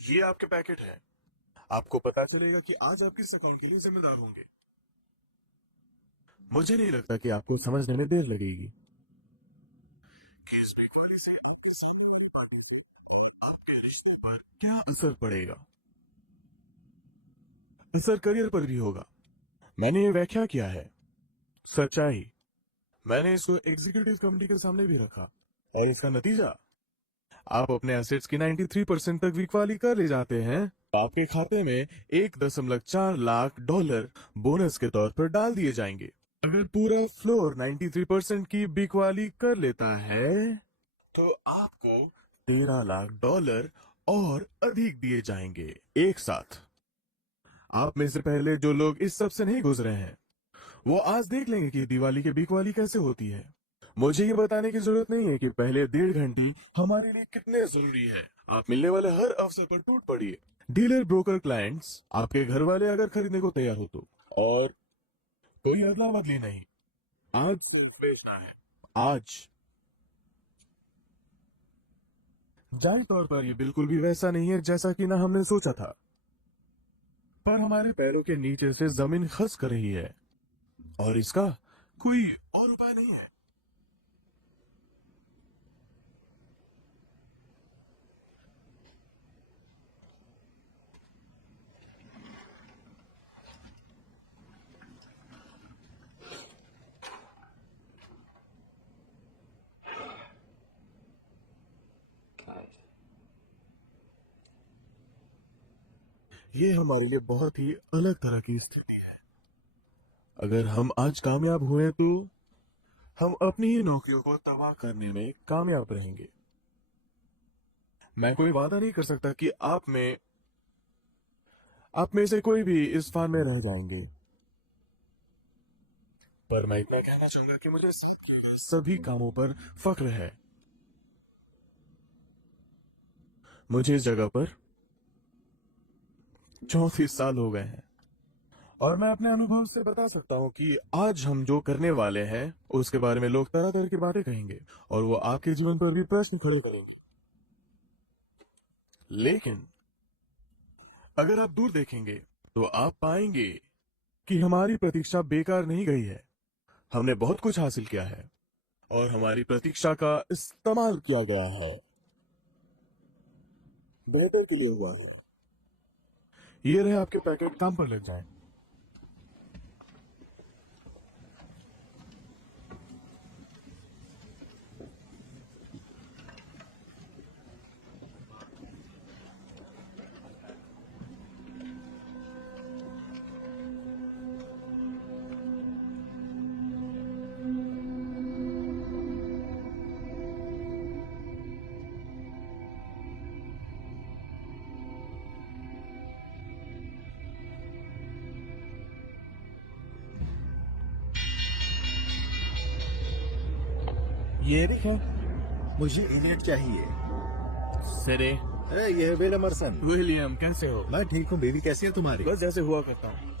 ये आपके पैकेट है। आपको पता चलेगा कि आज आप किस अकाउंट के लिए जिम्मेदार होंगे। मुझे नहीं लगता कि आपको समझने में देर लगेगी कि इस बिग वाली से आपके रिश्तों पर क्या असर पड़ेगा। असर करियर पर भी होगा। मैंने ये व्याख्या किया है, सच्चाई। मैंने इसको एग्जीक्यूटिव कमेटी के सामने भी रखा और इसका नतीजा, आप अपने एसेट्स की 93% तक बिकवाली कर ले जाते हैं, आपके खाते में $1.4 लाख बोनस के तौर पर डाल दिए जाएंगे। अगर पूरा फ्लोर 93% की बिकवाली कर लेता है तो आपको $13 लाख और अधिक दिए जाएंगे एक साथ। आप में से पहले जो लोग इस सब से नहीं गुजरे हैं वो आज देख लेंगे कि दिवाली की बिकवाली कैसे होती है। मुझे ये बताने की जरूरत नहीं है कि पहले 1.5 घंटे हमारे लिए कितने जरूरी है। आप मिलने वाले हर अवसर पर टूट पड़िए। डीलर, ब्रोकर, क्लाइंट्स, आपके घर वाले अगर खरीदने को तैयार हो तो, और कोई अदला बदली नहीं। आज सिर्फ बेचना है, आज। जाहिर तौर पर ये बिल्कुल भी वैसा नहीं है जैसा कि ना हमने सोचा था, पर हमारे पैरों के नीचे से जमीन खस कर रही है और इसका कोई और उपाय नहीं है। ये हमारे लिए बहुत ही अलग तरह की स्थिति है। अगर हम आज कामयाब हुए तो हम अपनी ही नौकरियों को तबाह करने में कामयाब रहेंगे। मैं कोई वादा नहीं कर सकता कि आप में से कोई भी इस फार्म में रह जाएंगे, पर मैं इतना कहना चाहूंगा कि मुझे सभी कामों पर फख्र है। मुझे इस जगह पर 34 साल हो गए हैं और मैं अपने अनुभव से बता सकता हूं कि आज हम जो करने वाले हैं उसके बारे में लोग तरह तरह की बातें कहेंगे और वो आपके जीवन पर भी प्रश्न खड़े करेंगे। लेकिन अगर आप दूर देखेंगे तो आप पाएंगे कि हमारी प्रतीक्षा बेकार नहीं गई है। हमने बहुत कुछ हासिल किया है और हमारी प्रतीक्षा का इस्तेमाल किया गया है। बेहतर के लिए हुआ है। ये रहे आपके पैकेट, काम पर लग जाएं। ये देखो, मुझे इलियट चाहिए। सरे, अरे ये है विलियम अर्सन। विलियम, कैसे हो? मैं ठीक हूँ। बेबी कैसी है तुम्हारी? बस जैसे हुआ करता हूँ।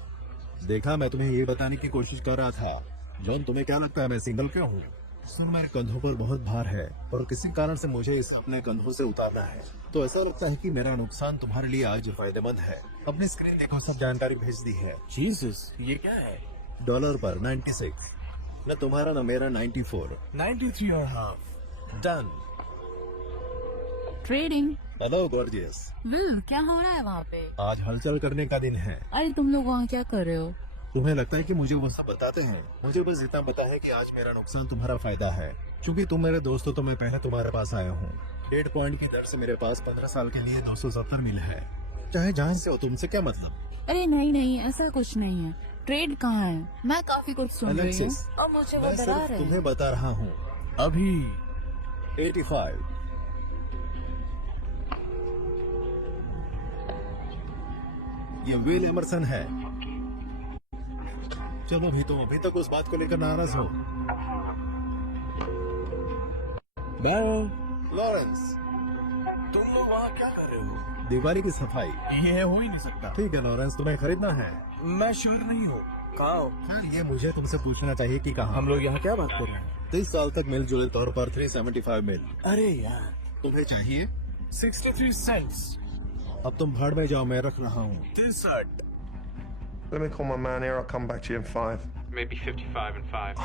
देखा, मैं तुम्हें ये बताने की कोशिश कर रहा था। जॉन, तुम्हें क्या लगता है मैं सिंगल क्यों हूँ? सुन, मेरे कंधों पर बहुत भार है और किसी कारण से मुझे इसे अपने कंधों से उतारना है। तो ऐसा लगता है कि मेरा नुकसान तुम्हारे लिए आज फायदेमंद है। अपनी स्क्रीन देखो, सब जानकारी भेज दी है। जीसस, ये क्या है? डॉलर पर 96, न तुम्हारा न मेरा 94, 93 और half. Done. Trading. Hello gorgeous. Will, क्या हो रहा है वहाँ पे? आज हलचल करने का दिन है। अरे तुम लोग वहाँ क्या कर रहे हो? तुम्हें लगता है कि मुझे वो सब बताते हैं? मुझे बस इतना पता है कि आज मेरा नुकसान तुम्हारा फायदा है। क्योंकि तुम मेरे दोस्त हो तो मैं पहले तुम्हारे पास आया हूँ। 1.5 पॉइंट की दर से मेरे पास 15 साल के लिए 270 मिल है। चाहे जहाँ से हो, तुमसे क्या मतलब? अरे नहीं नहीं, ऐसा कुछ नहीं है। ट्रेड कहाँ है? मैं काफी कुछ सुन रही हूँ अलेक्सिस, और मुझे वो मैं डरा सिर्फ रहे तुम्हें बता रहा हूँ। अभी 85। ये विल एमरसन है। चलो भी, तुम अभी तक उस बात को लेकर नाराज हो। लॉरेंस, तुम लोग वहाँ क्या कर रहे हो? दिवाली की सफाई। ये हो ही नहीं सकता। ठीक है लॉरेंस, तुम्हें खरीदना है? मैं श्योर नहीं हूँ। कहाँ हो? हाँ, ये मुझे तुमसे पूछना चाहिए कि कहाँ। हम लोग यहाँ क्या बात कर रहे हैं? 30 साल तक मिलजुले तौर पर 375 मिल। अरे यार, तुम्हें चाहिए? 63 सेंट्स। अब तुम भाड़ में जाओ, मैं रख रहा हूँ। 63। Let me call my man here. I'll come back to you in 5. Maybe 55 and 5.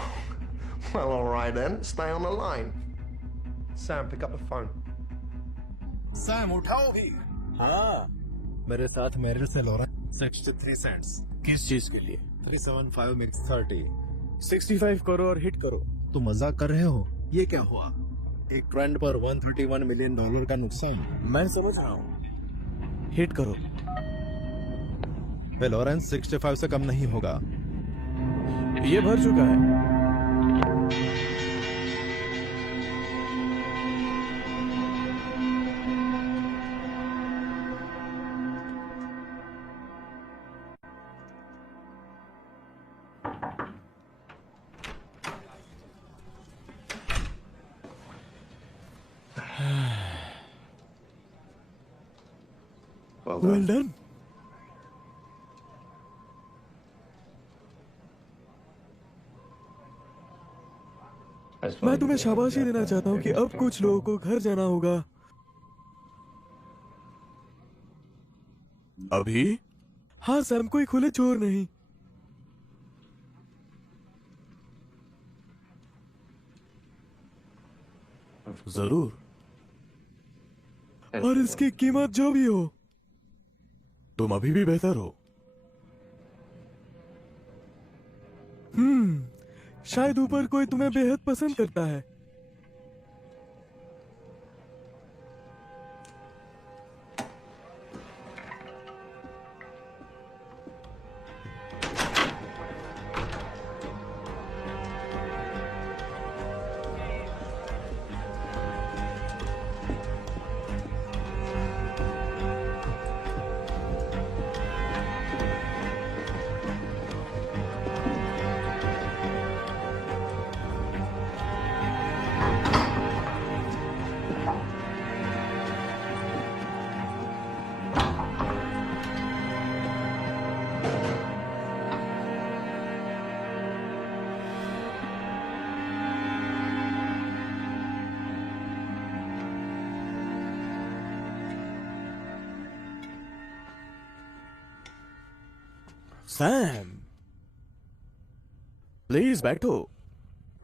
Well, all right then. Stay on the line. Sam, pick up the phone. Sam, उठाओ भी। हाँ, मेरे साथ मेरिल से लॉरेंस 63 सेंट्स। किस चीज के लिए? 375 मिक्स 30। 65 करो और हिट करो। तुम मजाक कर रहे हो? ये क्या हुआ? एक ट्रेंड पर $131 मिलियन का नुकसान। मैं समझ रहा हूँ। हिट करो। वे लॉरेंस 65 से कम नहीं होगा। ये भर चुका है। Well done. मैं तुम्हें शाबाशी देना चाहता हूँ कि अब कुछ लोगों को घर जाना होगा। अभी? हाँ सैम, कोई खुले चोर नहीं। जरूर, और इसकी कीमत जो भी हो, तुम अभी भी बेहतर हो। शायद ऊपर कोई तुम्हें बेहद पसंद करता है। सैम, प्लीज बैठो।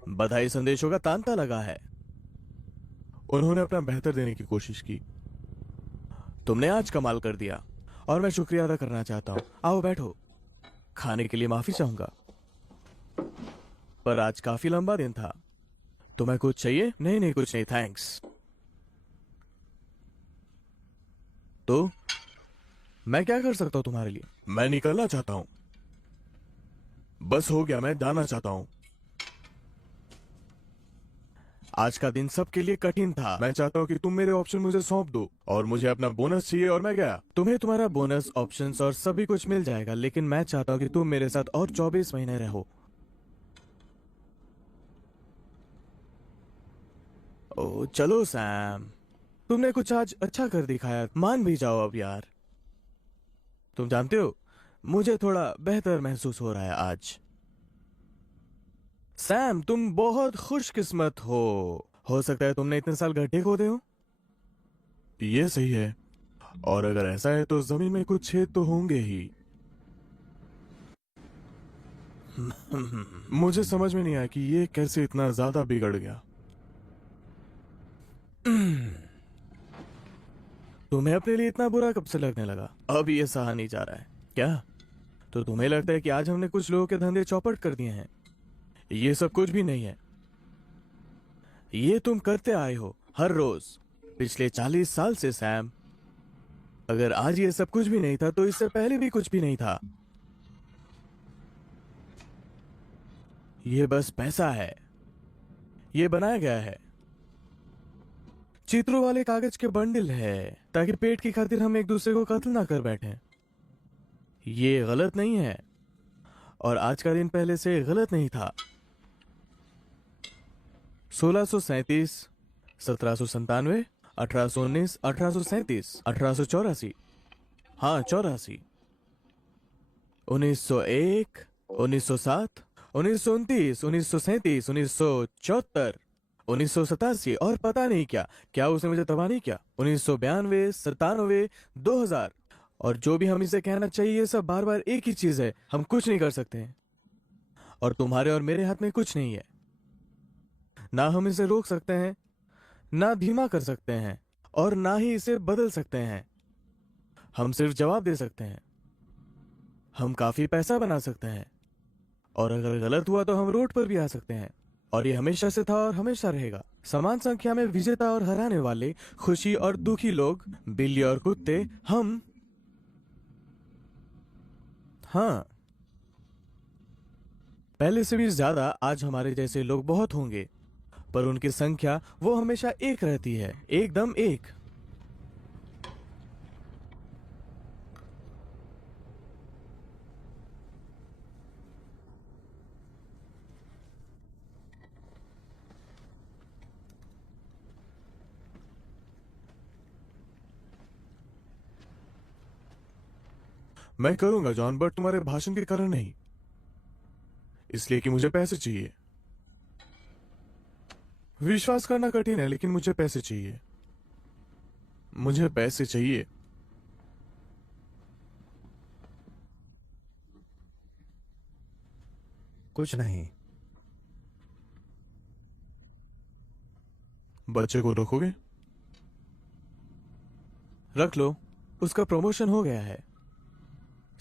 बधाई संदेशों का तांता लगा है। उन्होंने अपना बेहतर देने की कोशिश की। तुमने आज कमाल कर दिया और मैं शुक्रिया अदा करना चाहता हूं। आओ बैठो। खाने के लिए माफी चाहूंगा, पर आज काफी लंबा दिन था। तुम्हें कुछ चाहिए? नहीं नहीं, कुछ नहीं, थैंक्स। तो मैं क्या कर सकता हूं तुम्हारे लिए? मैं निकलना चाहता हूं। बस हो गया, मैं जाना चाहता हूं। आज का दिन सबके लिए कठिन था। मैं चाहता हूं कि तुम मेरे ऑप्शन मुझे सौंप दो, और मुझे अपना बोनस चाहिए, और मैं गया। तुम्हें तुम्हारा बोनस, ऑप्शंस और सभी कुछ मिल जाएगा, लेकिन मैं चाहता हूं कि तुम मेरे साथ और 24 महीने रहो। ओ चलो सैम, तुमने कुछ आज अच्छा कर दिखाया। मान भी जाओ अब यार। तुम जानते हो, मुझे थोड़ा बेहतर महसूस हो रहा है आज। सैम, तुम बहुत खुशकिस्मत हो सकता है तुमने इतने साल गड्ढे खोदे हो। ये सही है, और अगर ऐसा है तो जमीन में कुछ छेद तो होंगे ही। मुझे समझ में नहीं आया कि ये कैसे इतना ज्यादा बिगड़ गया। तुम्हें अपने लिए इतना बुरा कब से लगने लगा? अब ये सहा नहीं जा रहा है क्या? तो तुम्हें लगता है कि आज हमने कुछ लोगों के धंधे चौपट कर दिए हैं? ये सब कुछ भी नहीं है। ये तुम करते आए हो हर रोज पिछले 40 साल से सैम। अगर आज ये सब कुछ भी नहीं था तो इससे पहले भी कुछ भी नहीं था। ये बस पैसा है। ये बनाया गया है, चित्रों वाले कागज के बंडल है, ताकि पेट की खातिर हम एक दूसरे को कत्ल ना कर बैठें। ये गलत नहीं है, और आज का दिन पहले से गलत नहीं था। 1637, 1797, 1819, 1837, 1884, हाँ 84, 1901, 1907, 1929, 1937, 1974, 1987 और पता नहीं क्या उसने मुझे तबाह नहीं किया। 1992, 97, 2000 और जो भी हम इसे कहना चाहिए, ये सब बार बार एक ही चीज है, हम कुछ नहीं कर सकते हैं। और तुम्हारे और मेरे हाथ में कुछ नहीं है। ना हम इसे रोक सकते हैं, ना धीमा कर सकते हैं, और ना ही इसे बदल सकते हैं। हम सिर्फ जवाब दे सकते हैं। हम काफी पैसा बना सकते हैं, और अगर गलत हुआ तो हम रोड पर भी आ सकते हैं। और ये हमेशा से था और हमेशा रहेगा। समान संख्या में विजेता और हराने वाले, खुशी और दुखी लोग, बिल्ली और कुत्ते, हम। हाँ, पहले से भी ज्यादा आज हमारे जैसे लोग बहुत होंगे, पर उनकी संख्या वो हमेशा एक रहती है, एकदम एक। मैं करूंगा जॉन, बट तुम्हारे भाषण के कारण नहीं, इसलिए कि मुझे पैसे चाहिए। विश्वास करना कठिन है, लेकिन मुझे पैसे चाहिए। मुझे पैसे चाहिए। कुछ नहीं। बच्चे को रखोगे? रख लो, उसका प्रमोशन हो गया है।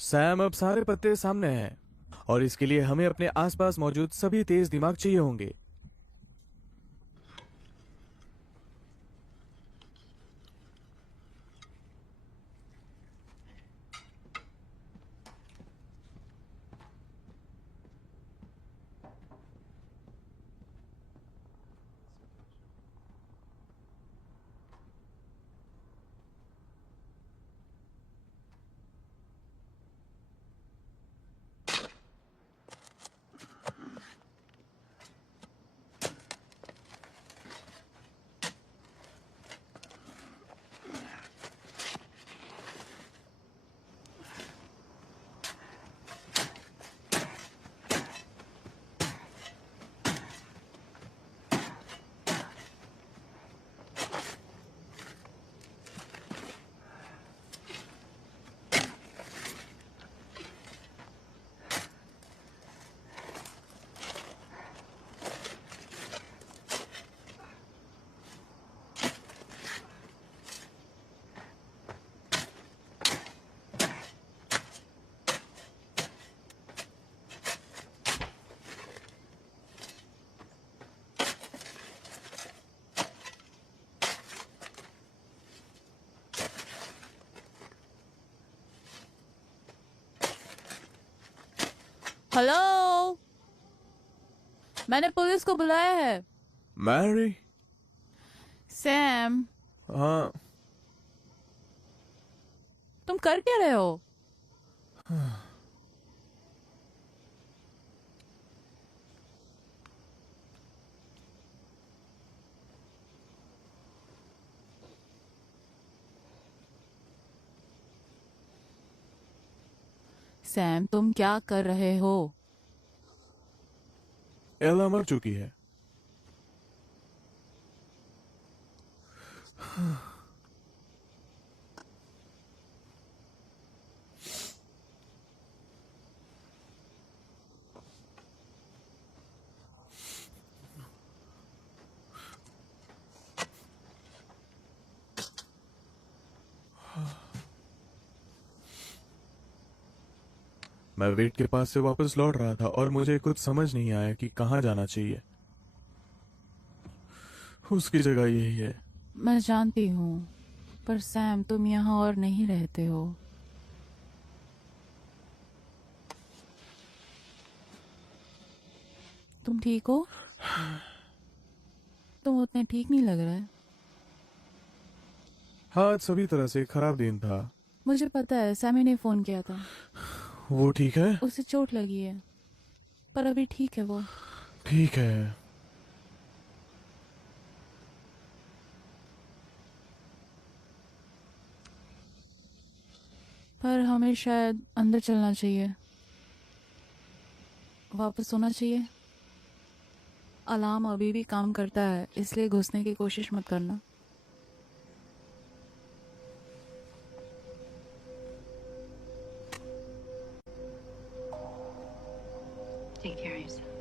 सैम, अब सारे पत्ते सामने हैं, और इसके लिए हमें अपने आसपास मौजूद सभी तेज दिमाग चाहिए होंगे। हेलो, मैंने पुलिस को बुलाया है। मैरी? सैम, हाँ। तुम कर क्या रहे हो? सैम, तुम क्या कर रहे हो? एला मर चुकी है। मैं वेट के पास से वापस लौट रहा था और मुझे कुछ समझ नहीं आया कि कहाँ जाना चाहिए। उसकी जगह यही है। मैं जानती हूँ, पर सैम तुम यहाँ और नहीं रहते हो। तुम ठीक हो? तुम उतने ठीक नहीं लग रहे। हाँ, आज सभी तरह से एक खराब दिन था। मुझे पता है, सैमी ने फोन किया था। वो ठीक है? उसे चोट लगी है, पर अभी ठीक है वो। ठीक है। पर हमें शायद अंदर चलना चाहिए, वापस सोना चाहिए। अलार्म अभी भी काम करता है, इसलिए घुसने की कोशिश मत करना। Take care of yourself.